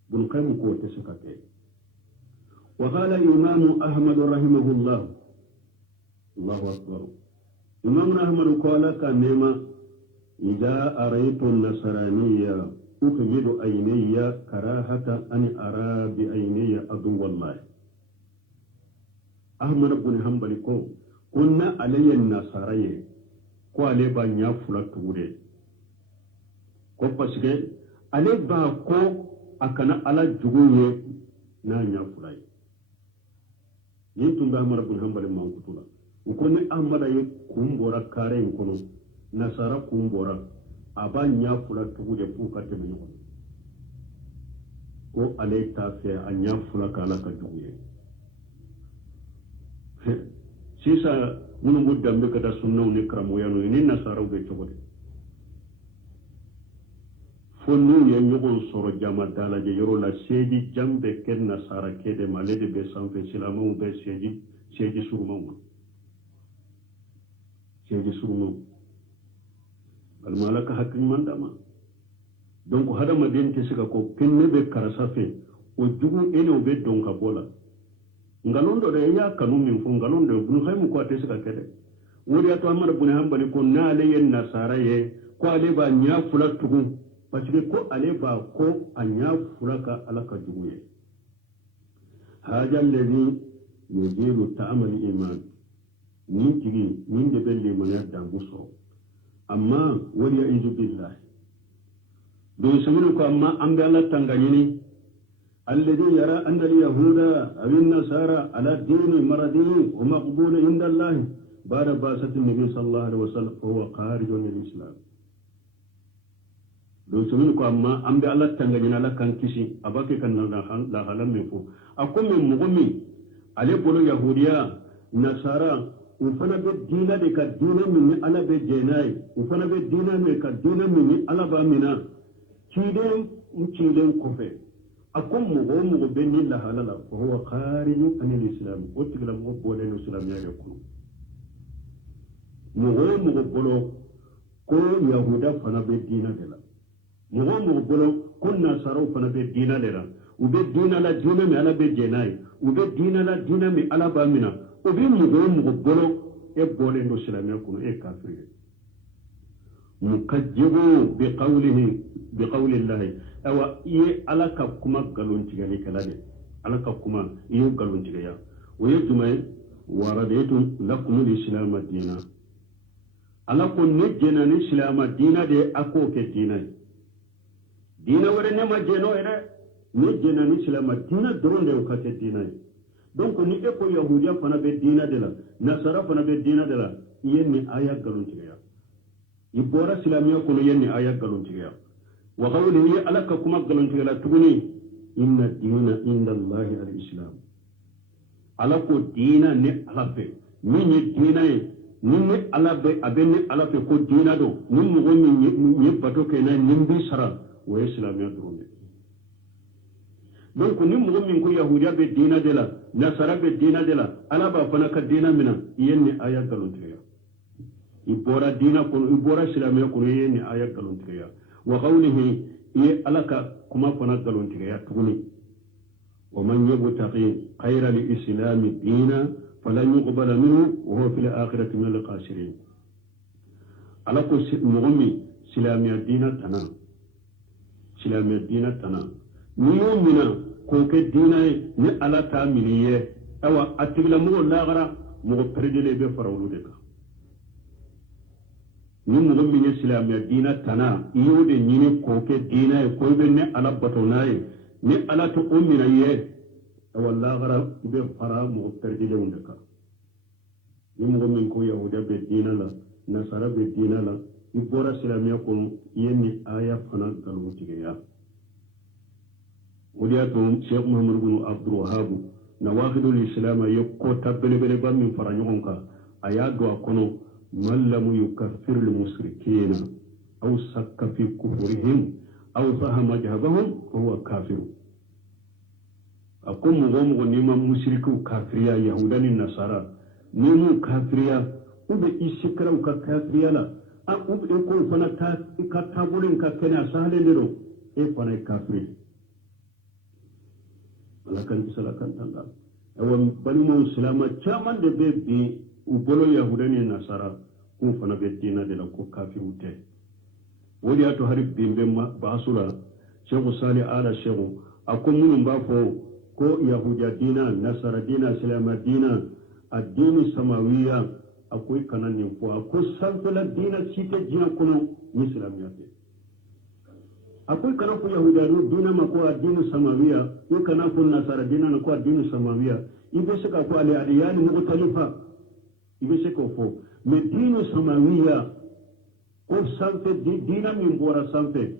buru kai mu ko te saka ke وقال الإمام أحمد رحمه الله الله أكبر إمام أحمد قال كنما إذا أريت النصرانية أخبر عيني كراهة أن أرى بعيني عدو الله أحمد بن حنبل كنا علي النصرانية قال بان يفلت توري كوباسكي علي باكو أكنا على جويه نانيا فلاي yintun da amara bun hambali man kutula ukone amara ye kumbora kare kono nasara kumbora abanya fula tugude puka teme ko ko ale ta fe anya fula kala ka tuguye sisa munu mudda mbe kada sunna ne kramo yano ni nasara be togode fonnu ye nyogon soro jama dala je yoro la seedi jambe ken nasara kede malede be sanfe silamu be seedi surumu al malaka hakin mandama donc hada madente sika ko kenne be karasafe o jugu ene o be donka bola ngalondo de ya kanu min fu ngalondo bun khaymu ko ate sika kede wori ato amara bun hambali ko naale yen nasara ye ko ale ba nya fula tugu parce que ko ale ba ko anya furaka alaka juguye haja alladhi yujibu ta'amal iman ni tigi min de belle monat da guso amma wali ya'idu billah do samuru ko amma ambe Allah tangani alladhi yara anna al-yahuda aw an-nasara ala din maradi wa maqbul inda Allah ba'da ba'sati nabi sallallahu alaihi wasallam huwa kharijun min al-islam do sumin ko amma ambe Allah tangani ala kan kisi abake kan na halam me fo akomme mugumi ale bolo yahudiya nasara ufana be dina de ka dina min ala be jenai ufana be dina me ka dina min ala ba mina ciden kofe akum mugo be ni la halala fa huwa khariju anil islam o tigla mo bole no islam ya yakunu mugo bolo ko yahuda fana be dina de la mugo bolo ko nasara fana be dina de la ube dina la dina me ala be jenai ube dina la dina me ala ba mina obi mugo bolo e bole no islam ya yakunu e kafiri mukajjibu bi qawli llahi awa iye ala ka kuma galon tigani kala de ala ka kuma iyo galon tigaya waye jumai waradaitu lakum al-islam ad-dina ala ko ne jena ni islam ad-dina de ako ke dina wore ne ma jeno ene ne jena ni islam ad-dina doronde o kate dina donc ni e ko yahudiya fana be dina de la nasara fana be dina de la iye ni aya galon tigaya ibora islamiya ko yenni aya galon tigaya wa qawlihi alaka kuma galon tigala tuguni inna dina inda allahi al-islam alako dina ne alafe min ye dina ye ni ne alabe abeni alafe ko dina do ni mugo min ye bato ke na nimbi sara wa islamiya drone donc ni mugo min ko yahudiya be dina de la nasara be dina de la alaba fana ka dina mina yenni aya galon tigaya ibora dina kono ibora islamiya kono yenni aya galon tigaya wa qawlihi ye alaka kuma fana galon tigaya tuguni wa man yabtaqi khayra al-islam dina falan yuqbala minhu wa huwa fil akhirati min al-khasirin alako mu'min islamiya dina tana mu'mina ko ke dina ni ala ta miliye awa atigla mo lagara mo perdele be farawlu de ka ni mugo min ye silamɛya diina tana i y'o de ɲini k'o kɛ diina ye ko i bɛ ne ala bato n'a ye ni ala tɛ o minɛ ye awa lahara i bɛ fara mɔgɔ pɛridilenw de kan ni mugo min ko yahudiya bɛ diina la nasara bɛ diina la i bɔra silamɛya kɔnɔ i ye nin aya fana nkalon tigɛya o de y'a to sheikh muhammadu bin abdulwahab nawaqidul islam ye kota belebeleba min fara ɲɔgɔn kan a y'a don a kɔnɔ من لم يكفر المشركين أو شك في كفرهم أو ظهر مذهبهم فهو كافر أقوم مغوم نيما مشرك كافريا يهودا النصارى نيمو كافريا وبي إسكرا كافريا لا أقوم يكون فنا كتابولين ككنا سهل لرو إيه فنا كافري ولكن سلكن الله أو بنو مسلمة كمان دبي ubolo yahudani nasara kun fana be dina de la ko kafiru te wodi ato hari bimbe basula sheikh salih ala sheikh akum munum ba ko yahudiya dina nasara dina islama dina ad-din samawiya akoy kanani ko ko saltala dina site dina kono islamiya te akoy kana ko yahudiya dina ma ko ad-din samawiya ko kana ko nasara dina ko ad-din samawiya ibe saka ko ali adiyani mutalifa ibe se ko fo mais dino samawiya ko sanfe dina min bora sanfe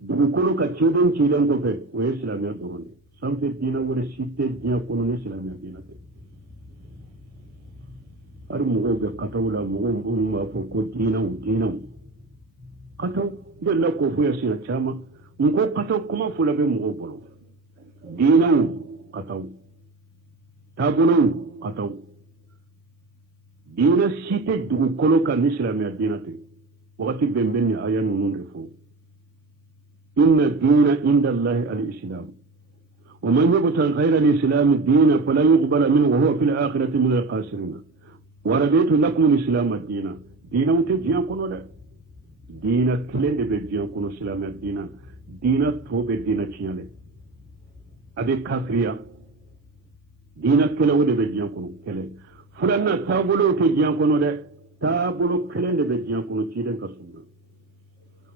dugu kolo ka ceden ko fe o islamiya do ne sanfe dina wore sitte dina kono ne islamiya dina te ar mo be katawla mo ma fo ko dina kataw de la ko fo ya sina chama ngo kataw kuma fo la be mo bolo dina kataw tabuno kataw dina site dugu kolo kan ni islamiya dina te wakati bemben ni aya nunun refo inna dina inda allahi al-islam wa man yabtaghi ghayra al-islam dina fala yuqbala minhu wa huwa fil akhirati min al-khasirin wa raditu lakum al-islam ad-dina dina uti jiyan kono de dina klende be jiyan kono islamiya dina tobe dina chinyale abe kafriya dina kele wode be jiyan kono kele fulanna tabulo ke jiyan kono de tabulo kelende be jiyan kono ciden ka sunna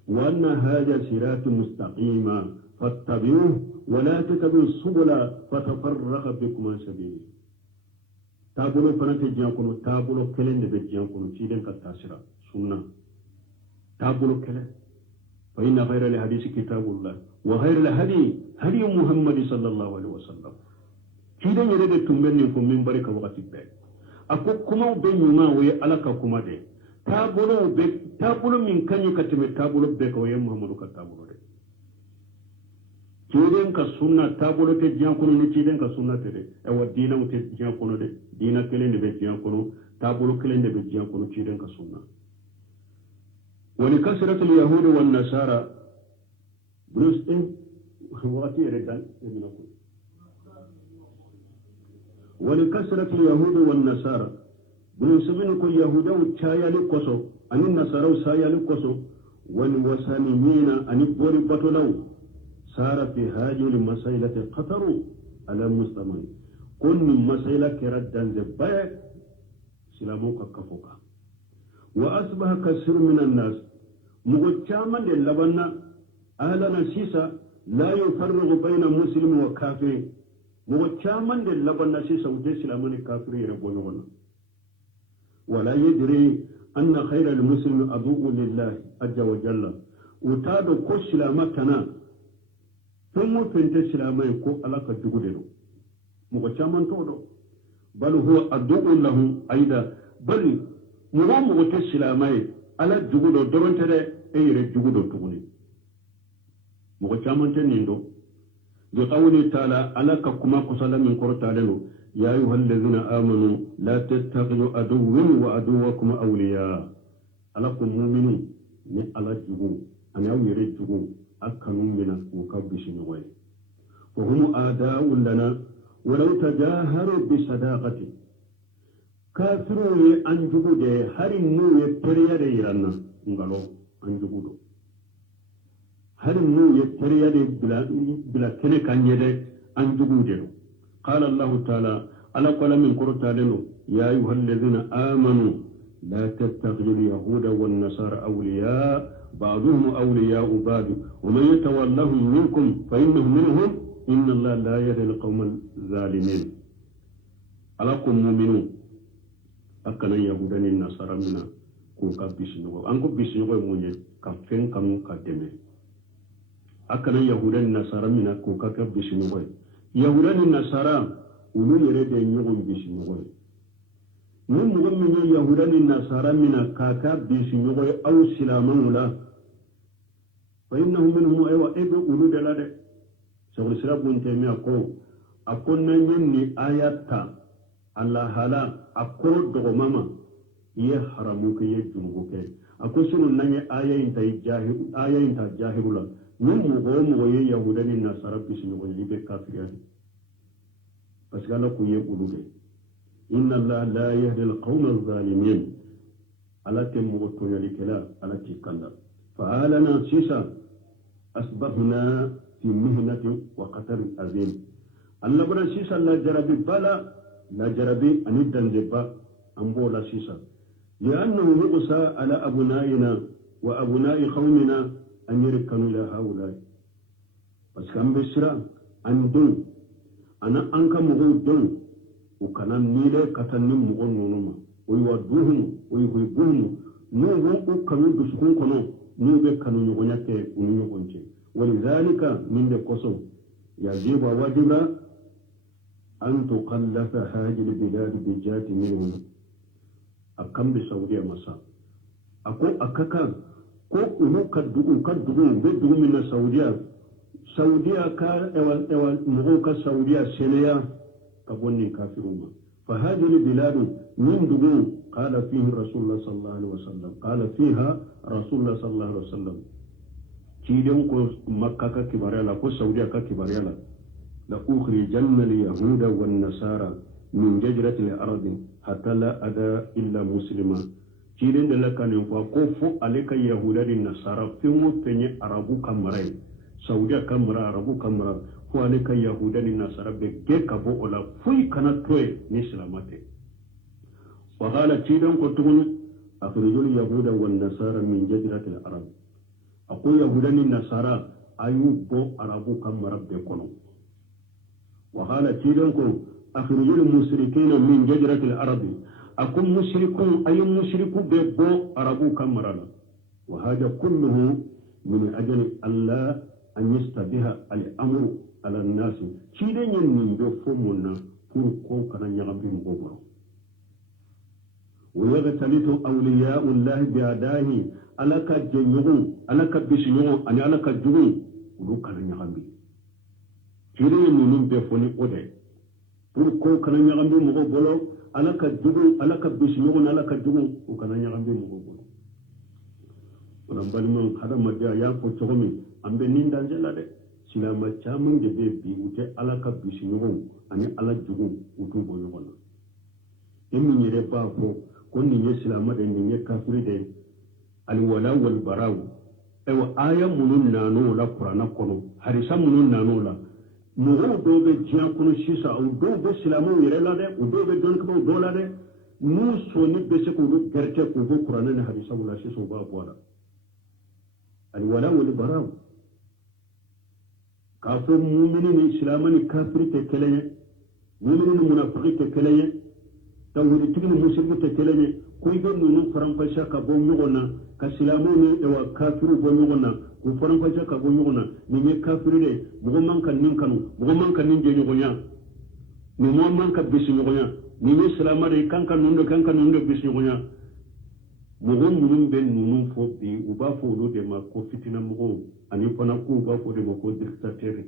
wa anna hadha siratu mustaqima fattabi'uhu wa la tattabi'u subula fatafarraqa bikum an sabili tabulo fana ke jiyan kono tabulo kelende be jiyan kono ciden ka tasira sunna tabulo kele fa inna khayra al-hadisi kitabullah wa khayra al-hadi hadi muhammad sallallahu alaihi wasallam ciden yede de tumben ni ko min barika wakati be ako kuma be nyuma we alaka kuma de tabulo min kanyi katime tabulo be ko ye muhammadu ka tabulo de ciden ka sunna tabulo te jiyan kono ni ciden ka sunna te de e wa dina te jiyan kono de dina kelen de be jiyan kono tabulo kelen de be jiyan kono ciden ka sunna wani kasratul yahudi wan nasara bulus wati redan emina ko wani kasratul yahudi wan nasara bulus min ko yahuda u chayali koso anin nasara u sayali koso wal wasanina ani bori batolaw sara fi hadhihi al masailati qataru ala muslimin kun min masaila kiraddan zabay silamu ka kafoka wa asbaha kasir min an-nas mugo chaman de labanna ahlana sisa la yufarriqu bayna muslim wa kafir mugo chaman de labanna sisa wude silamani kafiri rebo nyona wala yadri anna khayra al-muslim adu'u lillahi azza wa jalla utado ko silamakana tumu fente silamai ko alaka jugude do mugo chaman to do bal huwa adu'u lahu aida bal mugo te silamai ala jugudo dorontere eyre jugudo tuguni mugo chamante nindo do tawni taala alaka kuma kusala min kortaleno ya ayyuhallazina amanu la tattakhidhu aduwwan wa aduwwakum awliya alakum mu'minun ni ala jugu ani awire jugu akanu mina ko kabbishi ni way wa hum adaa'u lana walau tajaharu bi sadaqati kafiru ye an jugude harin nu ye teriyade iranna ngalo an jugudo harin nu ye teriyade bila kene kanyede an jugude qala allah ta'ala ala qala min qur'anino ya ayyuhallazina amanu la tattakhidhu al-yahuda wan-nasara awliya ba'dhum awliya'u ba'd wa man yatawallahum minkum fa innahu minhum inna allaha la yahdi al-qawma adh-dhalimin alakum mu'minun akana yahudani nasara mina ko ka bisino an ko bisino munye ka fen kanu ka deme akana yahudani nasara mina ko ka bisino yahudani nasara ulu yere de nyogon bisino mun mugo min yahudani nasara mina ka bisino aw silamanula fa innahum minhum aywa ebe ulu de lade so sirabun temiya ko akonna nyenni ayata Allah hala akoro dogo mama ye haramu ke ye jungo ke akusunu nange ayayin ta jahilula mun mugo ye yahudani nasara bisino go libe kafiriyani pasgala ku ye ulude inna Allah la yahdi al-qawma adh-dhalimin alati mugo to yali kala alati kala fa alana sisa asbahna fi mihnati wa qatar azim Allah bana sisa la jarabi bala لا جربي أن يدنجبا أنبولا سيسا لأنه يقصى على أبنائنا وأبناء قومنا أن يركنوا إلى هؤلاء بس كان بسرا أن دون أنا أنك مغو دون وكان نيلة كتنم مغو نونما ويودوهم ويهيبوهم نوهم كانوا بسكون كنو نوبة كانوا نغنيك ونغنيك ولذلك من القصو يجب واجب أن تقلف هذه البلاد بجات منهم أكم بسعودية مساء أكو أكاكا كو أنو كدقون بدو من سعودية كا إوال مغوكا سعودية سنيا كبوني كافرون فهذه البلاد من دقون قال فيه رسول الله صلى الله عليه وسلم قال فيها رسول الله صلى الله عليه وسلم كيدون كو مكة كباريالا كو سعودية كباريالا لأخرجن اليهود والنصارى من جزيرة الأرض حتى لا أدى إلا مسلما كيرين لك أن يفاقوا عليك يهود والنصارى في متنى عربو كامراي سعودية كامرا عربو كامرا فو عليك يهود والنصارى بجيك أبو أولا فوي كانت توي نسلامته وقال كيرين كتبون أخرجوا اليهود والنصارى من جزيرة الأرض أقول يهود والنصارى أيوبو عربو كامرا بيكونو وقال تيرنكو أخرجوا المشركين من جزيرة الأرض أكون مشركون أي مشرك بيبو أربو كمرنا وهذا كله من أجل الله أن يستبه الأمر على الناس تيرن ينين بفهمنا فرقو كان يغبي مغبرو ويغتلط أولياء الله بأداه ألك جنيون ألك بسنيون أن ألك جنون ولو كان يغنبي تيري نونم بفوني أودي pourquoi كان يغنبي مغو بولو ألك جنون ألك بسنيون ألك جنون وكان يغنبي مغو بولو ولم هذا مجا يأكل تغمي أم بنين دانجلا ده silama caman de bɛ bi u tɛ ala ka bisiɲɔgɔnw ani ala juguw u t'u bɔ ɲɔgɔn na e min yɛrɛ b'a fɔ ko nin ye silama de nin ye kafiri de aliwala walibaraw ɛwa aya minnu nan'o la kuranna kɔnɔ harisa minnu nan'o la mɔgɔw dɔw bɛ diɲɛ kɔnɔ sisan o dɔw bɛ silamaw yɛrɛ la dɛ o dɔw bɛ dɔnnibaw dɔw la dɛ n'u sɔnni bɛ se k'olu gɛrɛtɛ k'u bɔ kuranna ni harisaw la sisan u b'a bɔ a la aliwala walibaraw k'a fɔ mumini ni silama ni kafiri tɛ kelen ye mumini ni munafiki tɛ kelen ye tawhiditigi ni muslimu tɛ kelen ye ko i bɛ ninnu faranfasiya ka bɔ ɲɔgɔn na ka silamɛw ni kafiriw bɔ ɲɔgɔn na k'u faranfasiya ka bɔ ɲɔgɔn na nin ye kafiri de mɔgɔ man ka nin kanu mɔgɔ man ka nin jɛɲɔgɔnya nin mɔgɔ man ka bisiɲɔgɔnya nin ye silama de i kan ka ninnu de bisiɲɔgɔnya mɔgɔ minnu bɛ ninnu fɔ bi u b'a fɔ olu de ma ko fitinamɔgɔw ani fana ko u b'a fɔ de ma ko dictateur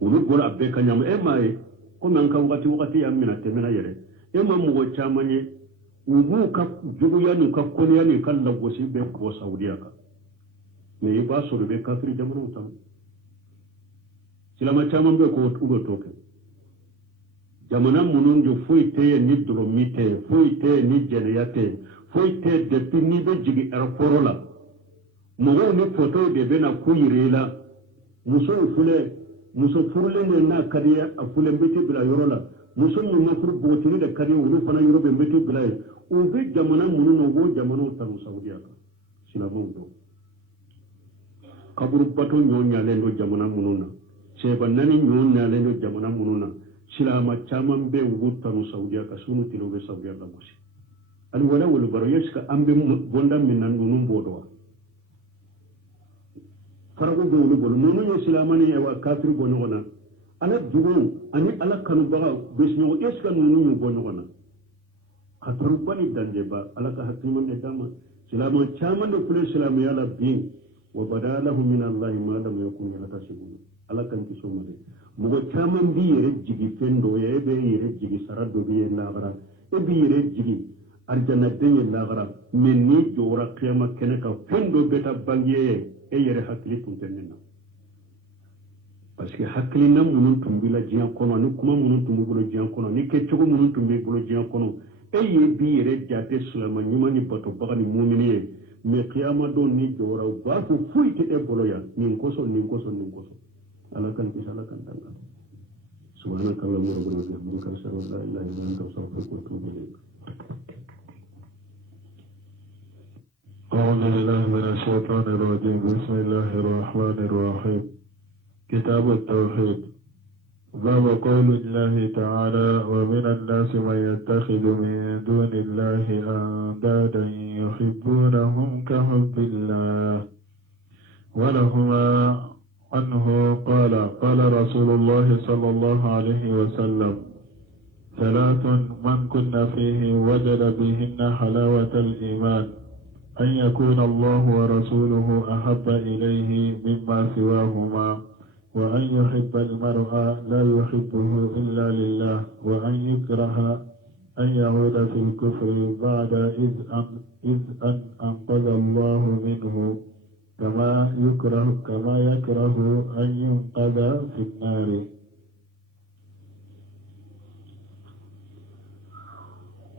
olu bɔra a bɛɛ ka ɲama e m'a ye komi an ka wagati y'an minɛ tɛmɛna yɛrɛ e ma mɔgɔ caman ye u b'u ka juguya n'u ka kɔniya n'u ka lagosi bɛɛ bɔ Saudiya kan mais i b'a sɔrɔ u bɛ kafiri jamanaw tan silama caman bɛ ko u bɛ t'o kɛ jamana minnu de foyi tɛ yen ni dɔrɔmi tɛ foyi tɛ yen ni jɛnɛya tɛ foyi tɛ depuis n'i bɛ jigin aéroport la mɔgɔw ni photo de bɛ na ko yira i la muso furulen de n'a ka di ye a furulen bɛ tɛ bila yɔrɔ la muso min ma furu npogotigi de ka di ye olu fana yɔrɔ bɛ n bɛ tɛ bila ye u bɛ jamana minnu na u b'o jamanaw tanu Saudiya kan silamɛw don kaburubato ɲɔ ɲalen don jamana minnu na sɛba naani ɲɔ ɲalen don jamana minnu na silama caman bɛ u b'u tanu Saudiya kan sunu tile u bɛ Saudiya kan gosi ali wala walibaro est-ce que an bɛ bonda min na ninnu b'o dɔn wa farago bɛ olu bolo ninnu ye silama ni wa kafiri bɔ ɲɔgɔn na ala juguw ani ala kanubaga bisiɲɔgɔn est-ce que ninnu y'u bɔ ɲɔgɔn na hataruba ni danjɛba ala ka hakiliman de d'a ma silama caman de filɛ silamɛya la bi wa bada lahum min allahi ma lam yakun yahtasibun ala kan kiso ma de mɔgɔ caman b'i yɛrɛ jigi fɛn dɔ ye e bɛ yɛrɛ jigi sara dɔ b'i ye lahara e b'i yɛrɛ jigi arijanaden ye lahara mais n'i jɔra kiyama kɛnɛ kan fɛn dɔ bɛ taa bange ye e yɛrɛ hakili tun tɛ ne na parce que hakilina minnu tun b'i la diɲɛ kɔnɔ ani kuma minnu tun b'i bolo diɲɛ kɔnɔ ni kɛcogo minnu tun b'i bolo diɲɛ kɔnɔ e ye b'i yɛrɛ jate silamɛ ɲuman ni batobaga ni mumini ye mais kiyama don ni jɔra u b'a fɔ foyi tɛ e bolo yan nin kosɔn ala kan kisi ala kan tanga subhanaka allahumma rabbana wa bihamdika ashhadu an la ilaha illa anta astaghfiruka wa atubu ilayk أعوذ بالله من الشيطان الرجيم بسم الله الرحمن الرحيم كتاب التوحيد باب قول الله تعالى ومن الناس من يتخذ من دون الله أندادا يحبونهم كحب الله ولهما عنه قال رسول الله صلى الله عليه وسلم ثلاث من كن فيه وجد بهن حلاوة الإيمان أن يكون الله ورسوله أحب إليه مما سواهما وأن يحب المرء لا يحبه إلا لله وأن يكره أن يعود في الكفر بعد إذ أنقذ الله منه كما يكره أن ينقذ في النار.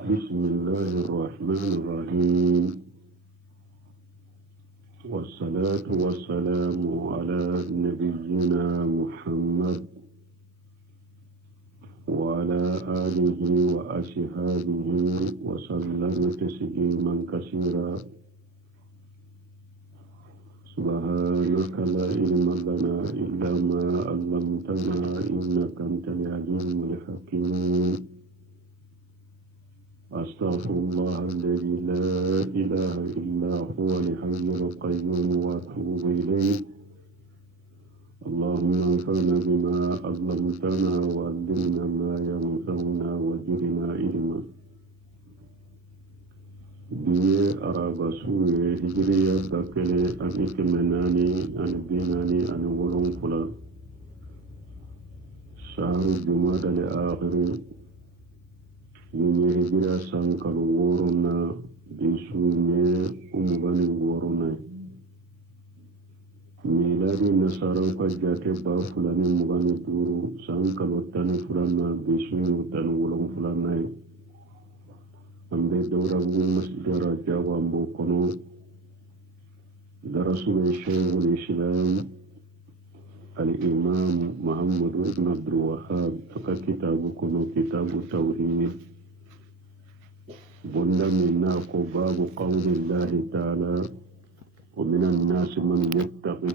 بسم الله الرحمن الرحيم والصلاة والسلام على نبينا محمد وعلى آله وأصحابه وسلم تسليما كثيرا سبحانك لا علم لنا إلا ما علمتنا إنك أنت العليم الحكيم أستغفر الله الذي لا إله إلا هو الحي القيوم وأتوب إليه اللهم انفعنا بما علمتنا وعلمنا ما ينفعنا وزدنا علما niye araba suye hijriya bakele ani kemenani ani binani ani wolon fula shahru jumada le akhiru niye hijriya sankalu worona bisuye umugani worona miladi nasaran ka jate ba fulani mugani turu sankalu tani fulana bisuye tani wolon fulana ambe dawra masdara jawambo kono darasul shaykhul islam al-imam muhammad ibn abdul wahhab aka kitabu kono kitabu tawhid bunda minna ko babu qawli llahi ta'ala wa minan nasi man yattaqi